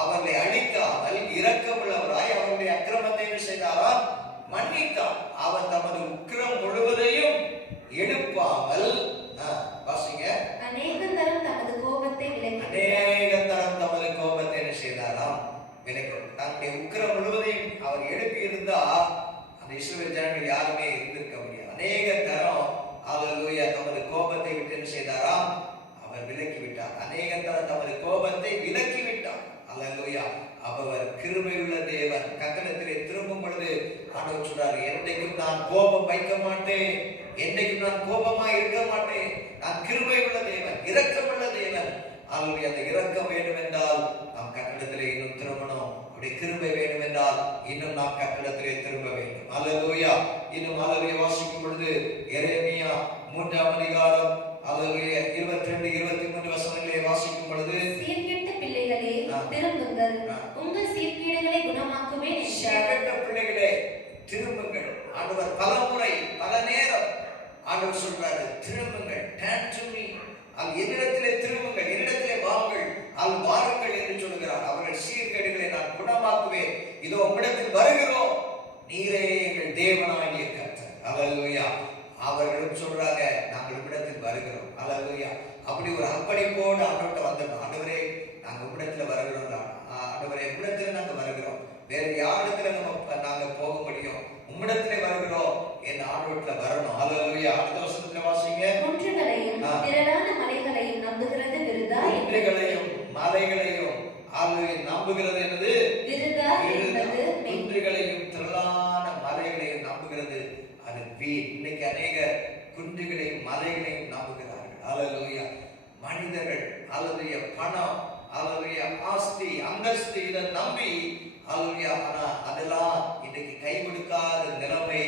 அவர்களை அழிக்காமல் மன்னித்தான். அவர் தமது உக்கிரம் முழுவதையும் எழுப்பாமல் வாசிங்க, அநேக தரம் தமது கோபத்தை விலக்கி அநேக தரம் தமது கோபத்தை என்ன செய்தாராம்? விலக்கும். தன்னுடைய உக்கிரம் முழுவதையும் அவர் எழுப்பி இருந்தா அந்த இஸ்ரவேல் ஜனங்கள் யாருமே இருந்திருக்க முடியாது. அநேக தரம் அல்லேலூயா தமது கோபத்தை விட்டு என்ன செய்தாராம்? அவர் விலக்கி விட்டார். அநேக தரம் தமது கோபத்தை விலக்கி விட்டார். அல்லேலூயா. அவர் கிருபையுள்ள தேவன். கர்த்தரிடத்திலே திரும்பும் பொழுது ஆண்டவர் சொல்றாரு, என்றைக்கும் நான் கோபம் வைக்க மாட்டேன், என்றைக்கும் நான் கோபமாய் இருக்க மாட்டேன். நான் கிருபையுள்ள தேவன், இரக்கமுள்ள தேவன். அல்லேலூயா. அந்த இரக்கம் வேண்டும் என்றால் நாம் கர்த்தரிடத்திலே இன்னும் திரும்பணும். அப்படி கிருபை வேண்டும் என்றால் இன்னும் நாம் கர்த்தரிடத்திலே திரும்ப வேண்டும். அல்லேலூயா. இன்னும் அல்லேலூயா வாசிக்கும் பொழுது எரேமியா 3ஆம் அதிகாரம் அல்லேலூயா 22 23 வசனங்களை வாசிக்கும் பொழுது, சீர்கெட்ட பிள்ளைகளே திரும்புங்கள், உங்கள் சீர்கேடுகளை குணமாக்குவேன் என்றார். சீர்கெட்ட பிள்ளைகளே திரும்புங்கள். ஆண்டவர் பல முறை பல நேரம் ஆண்டவர் சொல்றாரு, திரும்புங்கள், turn to me. என்னிடத்திலே திரும்புங்கள், என்னிடத்திலே வாருங்கள், வாருங்கள் என்று சொல்கிறார். அவர்கள் சீர்கேடுகளை நான் குணமாக்குவேன். இதோ உம்மிடத்தில் வருகிறோம், நீரே எங்கள் தேவனாகிய கர்த்தர். அல்லேலூயா. அவர்களும் சொல்றாங்க, நாங்கள் உம்மிடத்தில் வருகிறோம். அல்லேலூயா. அப்படி ஒரு அர்ப்பணிப்போடு ஆண்டவர்கிட்ட வந்துடணும். ஆண்டவரே, நாங்க உம்மிடத்துல வருகிறோம். ஆண்டவரே, உம்மிடத்துல நாங்க வருகிறோம். வேற யாரிடத்துல நாங்க போக முடியும்? உம்மிடத்திலே வருகிறோம் என்று ஆண்டவர்கிட்ட வரணும். அல்லேலூயா. அடுத்த வசனத்துல வாசிங்க. குன்றுகளையும் திரளான மலைகளையும் நம்புகிறது விருதா. குன்றுகளையும் மலைகளையும் நம்புகிறது என்னது? விருதா என்பது. குன்றுகளையும் திரளான மலைகளையும் நம்புகிறது அது வீண். இன்னைக்கு அநேக குன்றுகளையும் மலைகளையும் நம்புகிறார்கள். அல்லேலூயா. மனிதர்கள், அல்லேலூயா, பணம், அல்லேலூயா, ஆஸ்தி, அந்தஸ்து, இதை நம்பி அல்லேலூயா. ஆனா அதெல்லாம் இன்னைக்கு கை கொடுக்காத நிலைமை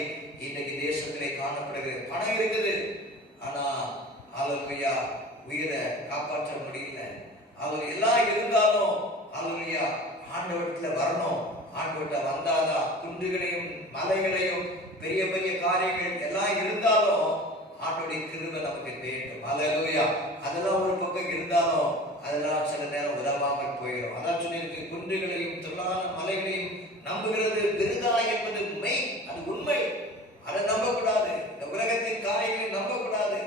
இன்னைக்கு தேசத்திலே காணப்படுகிறது. பணம் இருக்குது, ஆனா அல்லேலூயா உயிரை காப்பாற்ற முடியல. அவர் எல்லாம் இருந்தாலும் அல்லேலூயா ஆண்டவர்கிட்ட வரணும். ஆண்டவர்கிட்ட வந்தாதான் குன்றுகளையும் மலைகளையும் பெரிய பெரிய காரியங்கள் எல்லாம் இருந்தாலும் ஆண்டவருடைய கிருபை நமக்கு வேண்டும். அல்லேலூயா. அதெல்லாம் ஒரு பக்கம் இருந்தாலும் அதெல்லாம் சில நேரம் உதவாமல் போயிடும். அதான் சொல்லியிருக்கு, குன்றுகளையும் திரளான மலைகளையும் நம்புகிறது விருதா என்பது மெய், அது உண்மை. அதை நம்பக்கூடாது. இந்த உலகத்தின் காரியங்களை நம்பக்கூடாது.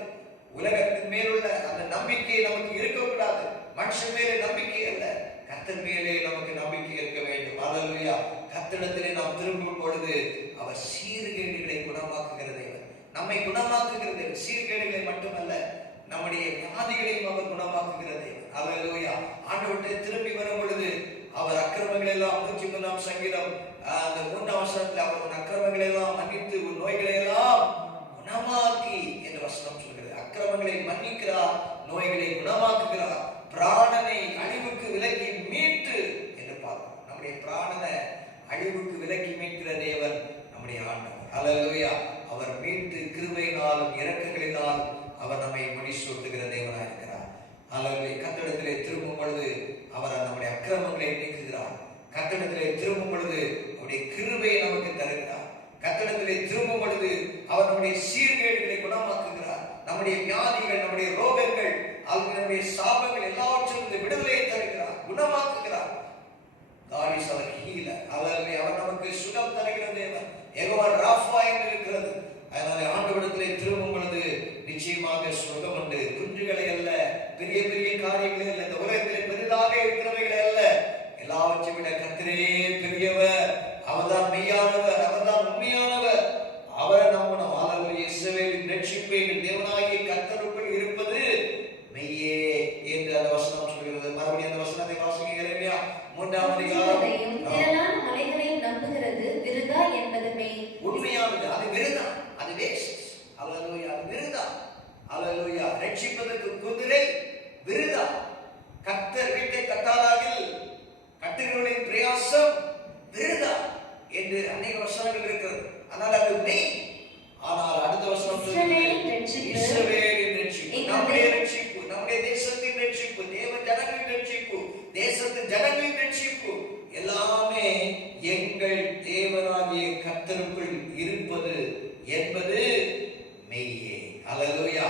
உலகத்தின் மேலுள்ள அந்த நம்பிக்கை நமக்கு இருக்கக்கூடாது. மனுஷன் மேலே நம்பிக்கை அல்ல, கர்த்தர் மேலே நமக்கு நம்பிக்கை இருக்க வேண்டும். அல்லேலூயா. கர்த்தரிடத்திலே நாம் திரும்பும் பொழுது அவர் சீர்கேடுகளை குணமாக்குகிற தேவன், நம்மை குணமாக்குகிற தேவன். சீர்கேடுகளை மட்டுமல்ல, நம்முடைய வியாதிகளையும் அவர் குணமாக்குகிற தேவன். அல்லேலூயா. ஆண்டவர்கிட்ட திரும்பி வரும் பொழுது அவர் அக்கிரமங்கள் எல்லாம் 103ஆம் சங்கீதம் அந்த 3ஆம் வசனத்தில் அவர் அக்கிரமங்களை எல்லாம் மன்னித்து நோய்களை எல்லாம் குணமாக்கி என்று வசனம் சொல்கிறது. அக்கிரமங்களை மன்னிக்கிறார், நோய்களை குணமாக்குகிறார், பிராணனை அழிவுக்கு விலக்கி மீட்டு என்று பார்க்கிறோம். நம்முடைய பிராணனை அழிவுக்கு விலக்கி மீட்கிற தேவன் நம்முடைய ஆண்டவர். அல்லேலூயா. அவர் மீட்டு கிருபையினாலும் இரக்கங்களினாலும் அவர் நம்மை முடிசூட்டுகிற தேவனாக இருக்கிறார். அல்லேலூயா. கர்த்தரிடத்திலே திரும்பும் பொழுது அவர் நம்முடைய அக்கிரமங்களை நீக்குகிறார். கர்த்தரிடத்திலே திரும்பும் பொழுது அவருடைய கிருபையை நமக்கு தருகிறார். கர்த்தரிடத்திலே திரும்பும் பொழுது அவர் நம்முடைய சீர்கேடுகளை குணமாக்குகிறார். நம்முடைய வியாதிகள், நம்முடைய ரோகங்கள், நம்முடைய சாபங்கள் எல்லாவற்றிலிருந்து விடுதலையை தருகிறார், குணமாக்குகிறார். God is our healer. அவர் நமக்கு சுகம் தருகிற தேவன். யெகோவா ராஃபா என்று இருக்கிறது. அதனால ஆண்டவரிடத்திலே திரும்பும் பொழுது நிச்சயமாக சுகம் உண்டு. குன்றுகளை அல்ல, பெரிய பெரிய காரியங்களை அல்ல, இந்த உலகத்திலே பெரிதாக இருக்கிறவைகளை அல்ல, எல்லாவற்றையும் விட கர்த்தரே பெரியவர். அவர்தான் மெய்யானவர், அவர்தான் உண்மையானவர். அவரை நம்பணும். அல்லேலூயா. இஸ்ரவேலின் ரட்சிப்பை தேவனாகிய கர்த்தருக்குள் இருப்பது மெய்யே என்று அந்த வசனம் சொல்கிறது. மறுபடியும் அந்த வசனத்தை வாசிங்க. எரேமியா 3ஆம் அதிகாரம். திரளான மலைகளையும் நம்புகிறது விருதா என்பது மெய். உண்மையானது, அது விருதா, அது வேஸ்ட். அல்லேலூயா. அது விருதா. அல்லேலூயா. ரட்சிப்பதற்கு குதிரை விருதா. கர்த்தர் வீட்டை கட்டாராகில் கட்டுகிறவர்களின் பிரயாசம் விருதா என்று அநேக வசனங்கள் இருக்கிறது. ஆனால் அது மெய். ஆனால் அடுத்த வசனம் இஸ்ரவேலின் ரட்சிப்பு, நம்முடைய ரட்சிப்பு, நம்முடைய தேசத்தின் ரட்சிப்பு, தேவ ஜனங்களின் ரட்சிப்பு, தேசத்தின் ஜனங்களின் ரட்சிப்பு எல்லாமே எங்கள் தேவனாகிய கர்த்தருக்குள் இருப்பது என்பது மெய்யே. அல்லேலூயா.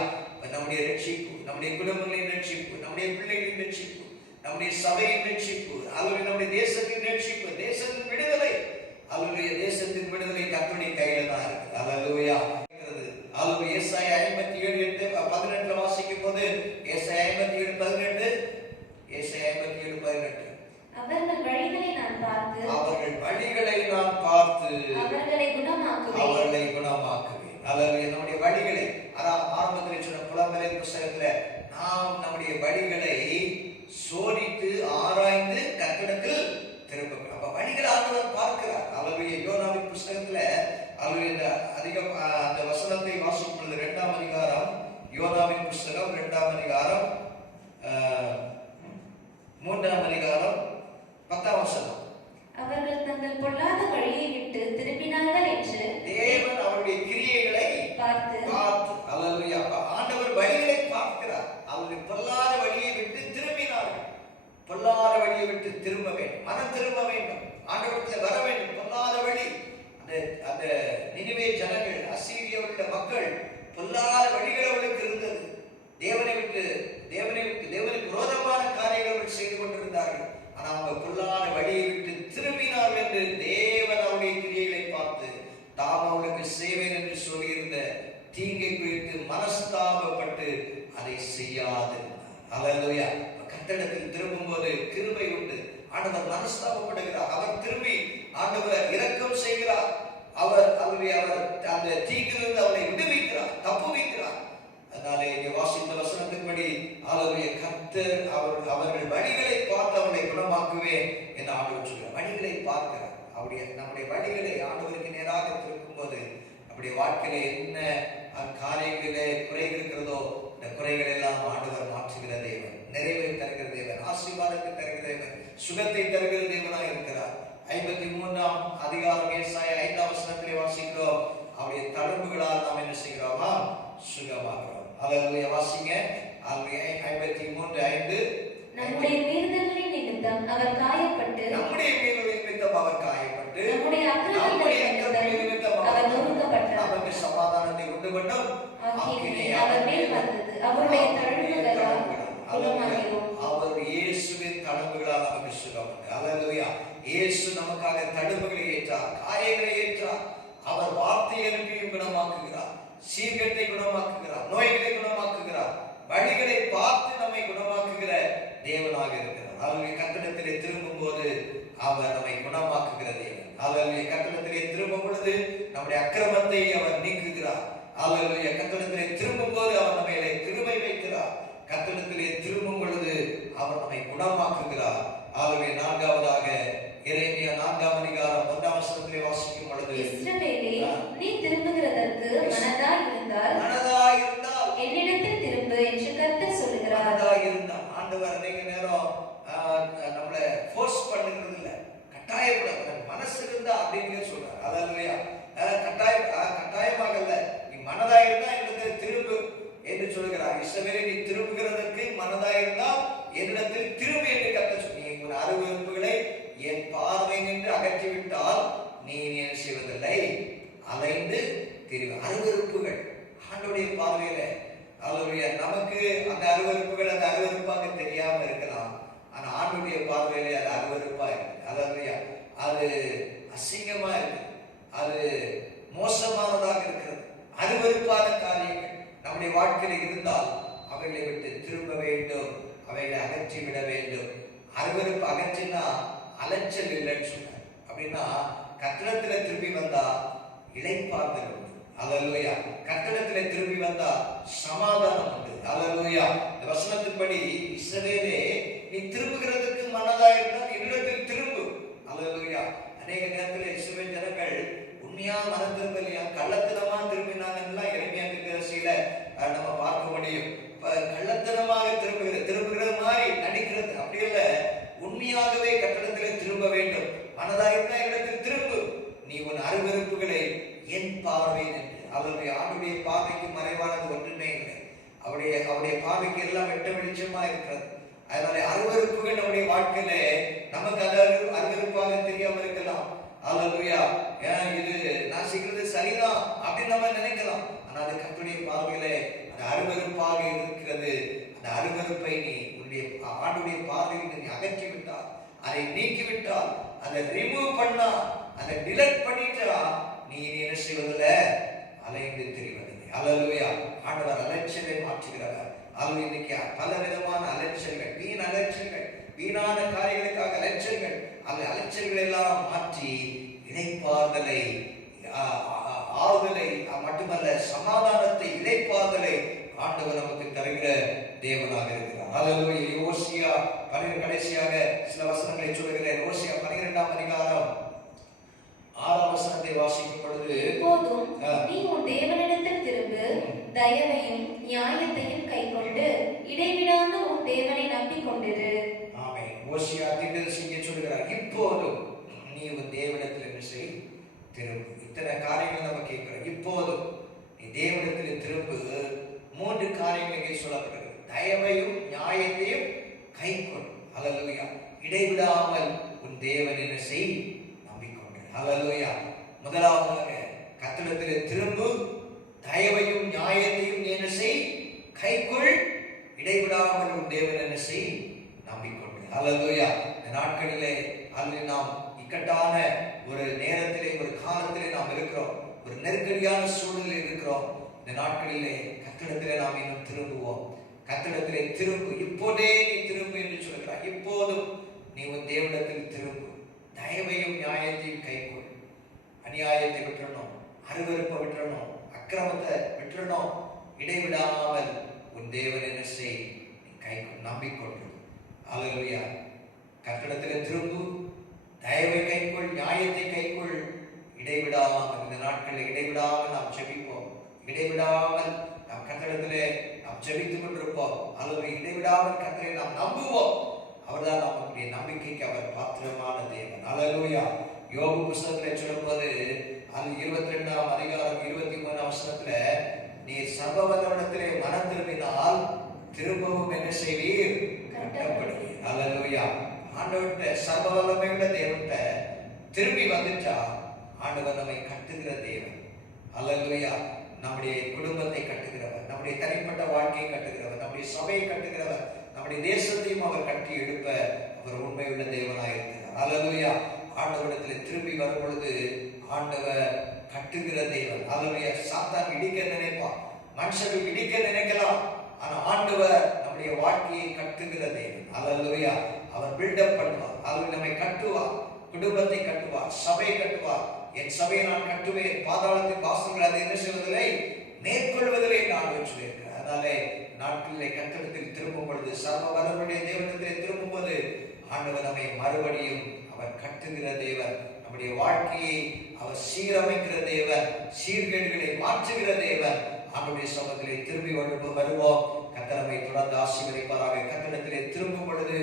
நம்முடைய ரட்சிப்பு, நம்முடைய குடும்பங்களின் ரட்சிப்பு, நம்முடைய பிள்ளைகளின் ரட்சிப்பு, நம்முடைய சபையின் ரட்சிப்பு, அல்லது நம்முடைய தேசத்தின் ரட்சிப்பு, தேசத்தின் விடுதலை, அல்லது தேசத்தின் விடுதலை கர்த்தருடைய கையில் அவர்களை குணமாக்குவேன். அல்லேலூயா. நம்முடைய வழிகளை ஆரம்பத்தில் சொன்ன புலம்பெயர் புத்தகத்துல நாம் நம்முடைய வழிகளை சோதித்து ஆராய்ந்து கர்த்தரிடத்தில் திரும்ப. அப்ப வழிகளை ஆண்டவர் பார்க்கிறார். அல்லேலூயா. யோனாவின் புத்தகத்துல அல்லேலூயா அதிகம் அந்த வசனத்தை வாசிக்கும் பொழுது 2ஆம் அதிகாரம், யோனாவின் புத்தகம் 2ஆம் அதிகாரம் 3ஆம் அதிகாரம் 10ஆம் வசனம். அவர்கள் தங்கள் பொல்லாத வழியை விட்டு திரும்பினார்கள் என்று தேவன் அவருடைய கிரியைகளை பார்த்து அல்லேலூயா. ஆண்டவர் வழிகளை பார்க்கிறார். அவர்கள் பொல்லாத வழியை விட்டு திரும்பினார்கள். பொல்லாத வழியை விட்டு திரும்ப வேண்டும், மனம் திரும்ப வேண்டும், ஆண்டவரிடத்தில் வர வேண்டும். பொல்லாத வழி அந்த நினிவே ஜனங்கள், அசீரியருடைய மக்கள் பொல்லாத வழிகள் அவர்களுக்கு இருந்தது. தேவனுக்கு விரோதமான காரியங்கள் செய்து கொண்டிருந்தார்கள். ஆனால் அவங்க பொல்லாத வழியை விட்டு திரும்பினார்கள் என்று தேவன் அவருடைய கிரியைகளை பார்த்து தாம் அவளுக்கு செய்வேன் என்று சொல்லியிருந்த தீங்கை குறித்து மனஸ்தாபப்பட்டு அதை செய்யாது. அல்லேலூயா. கர்த்தரிடத்தில் திரும்பும் போது கிருபை உண்டு. ஆண்டவர் மனஸ்தாபப்படுகிறார். அவர் திரும்பி ஆண்டவர் இரக்கம் செய்கிறார். அவர் அந்த தீங்கிலிருந்து அவரை விடுவிக்கிறார், தப்புவிக்கிறார். அதனாலே இங்கே வாசித்த வசனத்தின்படி அல்லேலூயா கர்த்தர் அவர்கள் வழிகளை பார்த்து அவர்களை குணமாக்குவேன் என்று ஆண்டவர் சொல்கிறார். வழிகளை பார்க்கிறார். நம்முடைய வழிகளை ஆண்டவருக்கு நேராக திருப்பும் போது நம்முடைய வாழ்க்கையில என்ன காரியங்களிலே குறை இருக்கிறதோ இந்த குறைகள் எல்லாம் ஆண்டவர் மாற்றுகிற தேவன், நிறைவை தருகிற தேவன், ஆசீர்வாதத்தை தருகிற தேவன், சுகத்தை தருகிற தேவனாக இருக்கிறார். 53ஆம் அதிகாரம் ஏசாயா 5ஆம் வசனத்திலே வாசிக்கிறோம். அவருடைய தழும்புகளால் நாம் என்ன செய்கிறோமா? சுகமாகிறோம். அல்லேலூயா. வாசிங்க. 53:5. நம்முடைய மீறுதல்களின் நிமித்தம் அவர் காயப்பட்டு, நம்முடைய மீறுதலின் நிமித்தம் அவர் காயப்பட்டு, நம்முடைய அக்கிரமங்களின் நிமித்தம் அவர் நொறுக்கப்பட்டார். நமக்கு சமாதானத்தை உண்டு பண்ணும் ஆக்கினை அவர் மேல் வந்தது. அவருடைய தழும்புகளால் குணமாகிறோம். அவர் இயேசுவின் தழும்புகளால் நமக்கு சுகம் உண்டு. அல்லேலூயா. இயேசு நமக்காக தழும்புகளை ஏற்றார், காயங்களை ஏற்றார். அவர் வார்த்தை அனுப்பியும் குணமாக்குகிறார், சீர்கேட்டை குணமாக்குகிறார், நோய்களை குணமாக்குகிறார், வழிகளை பார்த்து நம்மை குணமாக்குகிற தேவனாக இருக்கிறார். அவருடைய கட்டடத்திலே திரும்பும் போது அவர் நம்மை குணமாக்குகிற தேவன். அவருடைய கட்டடத்திலே திரும்பும் பொழுது நம்முடைய அக்கிரமத்தை அவர் நீக்குகிறார். அவருடைய கட்டடத்திலே திரும்பும் போது அவர் நம்மை கிருபை வைக்கிறார். கட்டடத்திலே திரும்பும் பொழுது அவர் நம்மை குணமாக்குகிறார். ஆகவே 4ஆவதாக எரேமியா 4ஆம் அதிகாரம் 1ஆம் வசனத்திலே வாசிக்கும் பொழுது, இஸ்ரவேலே, நீ திரும்புகிறதற்கு மனதாய் இருந்தால் என்னிடத்தில் திரும்பு என்று கர்த்தர் சொல்கிறார். மனதாய் இருந்தால் ஆண்டவர் அநேக நேரம் நம்மளை ஃபோர்ஸ் பண்ணுகிறது இல்ல, கட்டாயப்பட மனசு இருந்தா அப்படின்னு சொல்றார். அல்லேலூயா. கட்டாயமாக இல்ல, நீ மனதாய் இருந்தா என்னிடத்தில் திரும்பு என்று சொல்கிறார். இஸ்ரவேலே, நீ திரும்புகிறதற்கு மனதாய் இருந்தால் என்னிடத்தில் திரும்பு என்று கர்த்தர் சொன்னார். உன் அருவருப்புகளை என் பார்வை நின்று அகற்றிவிட்டால் நீ என்ன செய்வதில்லை, அலைந்து திரிவு. அருவருப்புகள் ஆண்டவருடைய பார்வையில அல்லேலூயா நமக்கு அந்த அருவருப்புகள் அந்த அருவருப்பாக தெரியாம இருக்கலாம். ஆனா ஆண்டவருடைய பார்வையில அது அருவருப்பா இருக்கு. அல்லேலூயா. அது அசிங்கமா இருக்கு, அது மோசமானதாக இருக்கிறது. அருவருப்பான காரியங்கள் நம்முடைய வாழ்க்கையில் இருந்தால் அவைகளை விட்டு திரும்ப வேண்டும், அவைகளை அகற்றி விட வேண்டும். அருவருப்பு அகற்றினா அலைச்சல் இல்லைன்னு சொன்னார். அப்படின்னா கட்டடத்துல திரும்பி வந்தா இளைப்பாறுதல் உண்டு. அல்லேலூயா. கட்டடத்துல திரும்பி வந்தா சமாதானம் உண்டு. அல்லேலூயா. இந்த வசனத்தின்படி இஸ்ரவேலே, நீ திரும்புகிறதுக்கு மனதா இருந்தால் என்னிடத்தில் திரும்பு. அல்லேலூயா. அநேக நேரத்தில் இஸ்ரவேல் ஜனங்கள் உண்மையா மனம் திரும்பலையா, கள்ளத்தனமா திரும்பினாங்கன்னா எரேமியா தீர்க்கதரிசியில நம்ம பார்க்க முடியும். கள்ளத்தனமாக திரும்புகிறது மாதிரி நடிக்கிறது அப்படி இல்ல, உண்மையாகவே கட்டடத்திலே திரும்ப வேண்டும். மனதாயிருந்தா இடத்தில் திரும்பு. நீ உன் அருவருப்புகளை என் பார்வை நின்று. அவருடைய ஆண்டுடைய பார்வைக்கு மறைவானது ஒன்றுமே இல்லை. அவருடைய பார்வைக்கு எல்லாம் வெட்ட வெளிச்சமா இருக்கிறது. அதனால அருவருப்புகள் நம்முடைய வாழ்க்கையில நமக்கு அது அருவருப்பாக தெரியாம இருக்கலாம். அல்லேலூயா. இது நான் செய்கிறது சரிதான் அப்படின்னு நம்ம நினைக்கலாம். ஆனா அது கர்த்தருடைய பார்வையில அது அருவருப்பாக இருக்கிறது. அந்த அருவருப்பை நீ உன்னுடைய ஆண்டுடைய பார்வையில் நீ அகற்றி விட்டால், அதை நீக்கிவிட்டால், அதை ரிமூவ் பண்ணா, அதை டிலீட் பண்ணிட்டா, நீ என்ன செய்வதில்லை, அலைந்து திரிவதில்லை. அல்லேலூயா. ஆண்டவர் அலைச்சலை மாற்றுகிறவர். அது இன்னைக்கு பல விதமான அலைச்சல்கள், வீண் அலைச்சல்கள், வீணான காரியங்களுக்காக அலைச்சல்கள், அந்த அலைச்சல்கள் எல்லாம் மாற்றி இளைப்பாறுதலை ஆறுதலை மட்டுமல்ல, சமாதானத்தை, இளைப்பாறுதலை ஆண்டவர் நமக்கு தருகிற தேவனாக இருக்கிறார். ஹல்லேலூயா. ஓசியா கடைசியாக சில வசனங்களை சொல்கிறேன். ஓசியா 12ஆம் அதிகாரம் 6ஆம் வசனத்தை வாசிக்கும் பொழுது, இப்போதும் நீ உன் தேவனிடத்தில் திரும்பு, தயவையும் நியாயத்தையும் கைக்கொண்டு இடைவிடாமல் உன் தேவனை நம்பிக்கொண்டிரு. ஆமென். ஓசியா தீர்க்கதரிசி சொல்கிறார், இப்போதும் நீ உன் தேவனிடத்தில் என்ன செய்? திரும்பு. இத்தனை காரியங்கள் நம்ம கேட்கிறோம். இப்போதும் நீ தேவனிடத்தில் திரும்பு. 3 காரியங்கள் இங்கே சொல்லப்படுகிறது. தயவையும் நியாயத்தையும் கைக்கொள். ஹல்லேலூயா. இடைவிடாமல் உன் தேவன் என்ன செய்? நம்பிக்கொண்டு. ஹல்லேலூயா. முதலாவதாக கர்த்தரிடத்தில் திரும்பு, தயவையும் நியாயத்தையும் நீ என்ன செய்? கைக்கொள். இடைவிடாமல் உன் தேவன் என்ன செய்? நம்பிக்கொண்டு. ஹல்லேலூயா. இந்த நாட்களிலே நாம் இக்கட்டான ஒரு நேரத்திலே, ஒரு காலத்திலே நாம் இருக்கிறோம். ஒரு நெருக்கடியான சூழ்நிலையில் இருக்கிறோம். இந்த நாட்களிலே கர்த்தரிடத்திலே நாம் இன்னும் திரும்புவோம். கர்த்தரிடத்திலே திரும்பு. இப்போதே நீ திரும்பு என்று சொல்கிறார். இப்போதும் நீ உன் தேவனிடத்தில் திரும்பு. தயவையும் நியாயத்தையும் கைக்கொள். அநியாயத்தை விட்டுறணும், அருவருப்பை விட்டுறணும், அக்கிரமத்தை விட்டுறணும். இடைவிடாமல் உன் தேவன் என்ன செய்? நீ கைக்கொள், நம்பிக்கொண்டு. ஹல்லேலூயா. கர்த்தரிடத்திலே திரும்பு, தயவை கைக்கொள், நியாயத்தை கைக்கொள். இடைவிடாமல் இந்த நாட்களில் இடைவிடாமல் நாம் ஜெபிப்போம். இடைவிடாமல் நாம் கர்த்தரிடத்திலே நாம் ஜெபித்துக் கொண்டிருப்போம். அல்லது இடைவிடாமல் கர்த்தரை நாம் நம்புவோம். அவர்தான் நம்முடைய நம்பிக்கைக்கு அவர் பாத்திரமான தேவன். ஹல்லேலூயா. யோபு புத்தகத்தில் சொல்லும்போது, அது 22ஆம் அதிகாரம் 23ஆம் வசனத்துல, நீ சர்வவல்லவரிடத்திலே மனம் திரும்பினால் திரும்பவும் என்ன செய்வீர்? கட்டப்படுவீர். ஹல்லேலூயா. ஆண்டவர்கிட்ட, சர்வவல்லமையுள்ள தேவன்கிட்ட திரும்பி வந்துட்டா ஆண்டவர் நம்மை கட்டுகிற தேவன். ஹல்லேலூயா. நம்முடைய குடும்பத்தை கட்டுகிறவர், நம்முடைய தனிப்பட்ட வாழ்க்கையை கட்டுகிறவர், நம்முடைய சபையை கட்டுகிறவர், நம்முடைய தேசத்தையும் அவர் கட்டி எழுப்ப அவர் உண்மையுள்ள தேவனாயிருக்கிறார். ஹல்லேலூயா. ஆண்டவரிடத்தில் திரும்பி வரும் பொழுது ஆண்டவர் கட்டுகிற தேவன். ஹல்லேலூயா. சாத்தான் இடிக்க நினைப்பான், மனுஷர்கள் இடிக்க நினைக்கலாம். ஆனா ஆண்டவர் நம்முடைய வாழ்க்கையை கட்டுகிற தேவன். ஹல்லேலூயா. அவர் பில்டப் பண்ணுவார். அவர் நம்மை கட்டுவார், குடும்பத்தை கட்டுவார், சபையை கட்டுவார். என் சபையை நான் கட்டுவேன், பாதாளத்தின் வாசல்கள் அதை என்ன செய்வதில்லை, மேற்கொள்வதில்லை நான் சொல்லியிருக்கிறேன். அதனாலே நாட்களிலே கர்த்தரிடத்தில் திரும்பும் பொழுது, சர்வ வல்லவருடைய தேவனிடத்திலே திரும்பும் போது ஆண்டவர் நம்மை மறுபடியும் அவர் கட்டுகிற தேவன். நம்முடைய வாழ்க்கையை அவர் சீரமைக்கிற தேவன், சீர்கேடுகளை மாற்றுகிற தேவன். ஆண்டவருடைய சமூகத்திலே திரும்பி வருவோம். கர்த்தர் நம்மை தொடர்ந்து ஆசீர்வதிப்பாராக. கர்த்தரிடத்திலே திரும்பும் பொழுது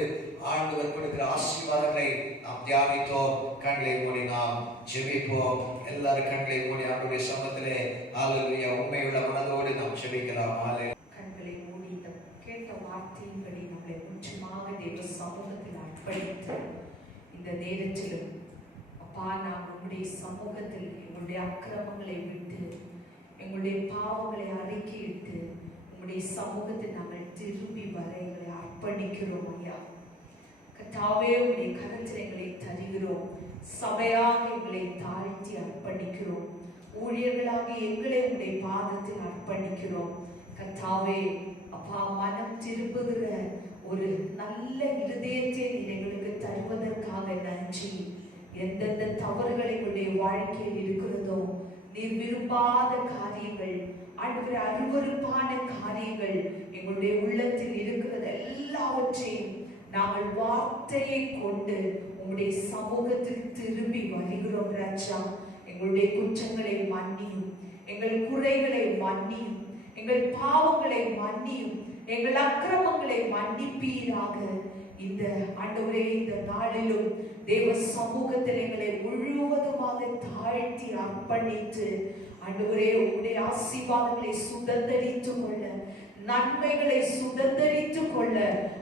ஆண்டவர் கொடுக்கிற ஆசீர்வாதங்களை நாம் தியானித்தோம். கண்களை மூடி நாம் ஜெபிப்போம். எல்லாரும் கண்களை மூடி ஆண்டவருடைய சமூகத்திலே ஹல்லேலூயா உண்மையுள்ள மனதோடு நாம் ஜெபிக்கலாம். ஹல்லேலூயா. கண்களை மூடி கேட்ட வார்த்தையின்படி நம்மளை முற்றிலுமாக தேவ சமூகத்தில் அர்ப்பணித்து இந்த நேரத்திலும் அப்பா, நாம் உங்களுடைய சமூகத்தில் எங்களுடைய அக்கிரமங்களை விட்டு, எங்களுடைய பாவங்களை அறிக்கையிட்டு உங்களுடைய சமூகத்தில் நாங்கள் திரும்பி வர எங்களை அர்ப்பணிக்கிறோம் ஐயா. கர்த்தாவே, உங்களுடைய கரத்தில் எங்களை தருகிறோம். சபையாக எங்களை தாழ்த்தி அர்ப்பணிக்கிறோம். ஊழியர்களாக எங்களை உங்களுடைய பாதத்தில் அர்ப்பணிக்கிறோம். கர்த்தாவே அப்பா, மனம் திரும்புகிற ஒரு நல்ல இருதயத்தை எங்களுக்கு தருவதற்காக நன்றி. எந்தெந்த தவறுகள் எங்களுடைய வாழ்க்கையில் இருக்கிறதோ, நீர் விரும்பாத காரியங்கள், ஆண்டவரே அருவருப்பான காரியங்கள் எங்களுடைய உள்ளத்தில் இருக்கிறது எல்லாவற்றையும் நாங்கள் வார்த்தையை கொண்டு உங்களுடைய சமூகத்தில் திரும்பி வருகிறோம் ராஜா. எங்களுடைய குற்றங்களை மன்னியும், எங்கள் குறைகளை மன்னியும், எங்கள் பாவங்களை மன்னியும், எங்கள் அக்கிரமங்களை மன்னிப்பீராக. இந்த ஆண்டவரே, இந்த நாளிலும் தேவ சமூகத்தில் எங்களை முழுவதுமாக தாழ்த்தி அர்ப்பணித்து ஆண்டவரே, உங்களுடைய ஆசீர்வாதங்களை சுதந்தரித்துக் கொள்ள, நன்மைகளை சுதந்தரித்துக் கொள்ள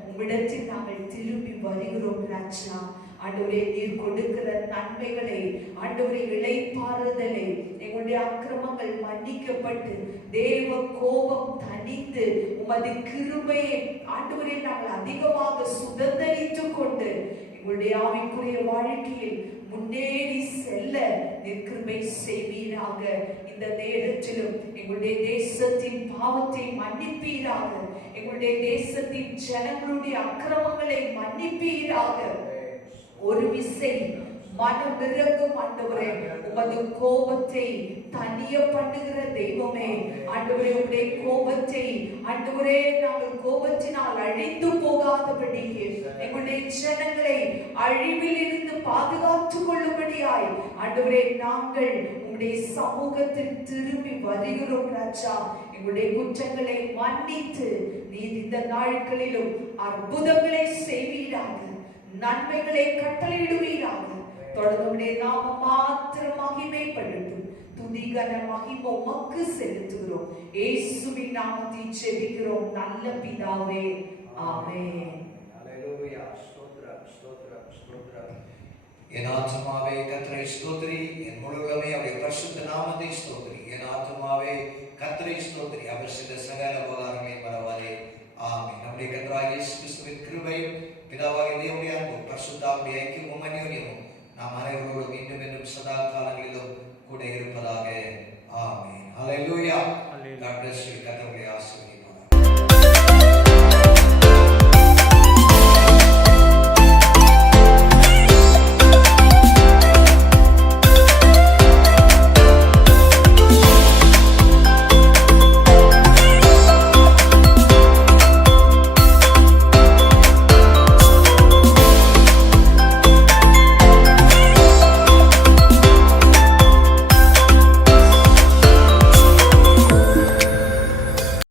உம்மிடத்தில் நாங்கள் திரும்பி வருகிறோம் ராஜா. ஆண்டவரே, நீர் கொடுக்கிற நன்மைகளை, ஆண்டவரே இளைப்பாறுதலை, எங்களுடைய அக்கிரமங்கள் மன்னிக்கப்பட்டு தேவ கோபம் தணிந்து உமது கிருபையை ஆண்டவரே நாங்கள் அதிகமாக சுதந்தரித்துக் கொண்டு எங்களுடைய ஆவிக்குரிய வாழ்க்கையில் முன்னேறி செல்ல நீர் கிருபை செய்வீராக. இந்த நேரத்திலும் எங்களுடைய தேசத்தின் பாவத்தை மன்னிப்பீராக, எங்களுடைய தேசத்தின் ஜனங்களுடைய அக்கிரமங்களை மன்னிப்பீராக. ஒரு விசை மனமிரங்கும் ஆண்டவரே, உமது கோபத்தை தனிய பண்ணுகிற தெய்வமே ஆண்டவரே, உம்முடைய கோபத்தை ஆண்டவரே நாங்கள் கோபத்தினால் அழிந்து போகாதபடி எங்களுடைய ஜனங்களை அழிவில் இருந்து பாதுகாத்துக் கொள்ளும்படியாய் ஆண்டவரே நாங்கள் உம்முடைய சமூகத்தில் திரும்பி வருகிறோம் ராஜா. எங்களுடைய குற்றங்களை மன்னித்து நீர் இந்த நாட்களிலும் அற்புதங்களை செய்வீராக, நன்மைகளை கட்டளையிடுவீராக. தொடர்ந்து நாம மாத்திரம் மகிமைப்படுத்தும். துதிகன மகிமை உமக்கு செலுத்துகிறோம். இயேசுவின் நாமத்தில் ஜெபிக்கிறோம் நல்ல பிதாவே, ஆமென். ஹalleluya. ஸ்தோத்திரம், ஸ்தோத்திரம், ஸ்தோத்திரம். என் ஆத்துமாவே கர்த்தரை ஸ்தோத்திரி, என் முழு உள்ளமே அவருடைய பரிசுத்த நாமத்தை ஸ்தோத்திரி. என் ஆத்துமாவே கர்த்தரை ஸ்தோத்திரி, அவர் செய்த சகல உபகாரங்களை மறவாதே. ஆமென். நம்முடைய கர்த்தராகிய இயேசு கிறிஸ்துவின் கிருபையும் பிதாவாகிய தேவனுடைய அன்பும் பரிசுத்த ஆவியுடைய ஐக்கியமும் அந்யோன்யமும் நாம் அனைவரோடும் மீண்டும் சதா காலங்களிலும் கூட இருப்பதாக.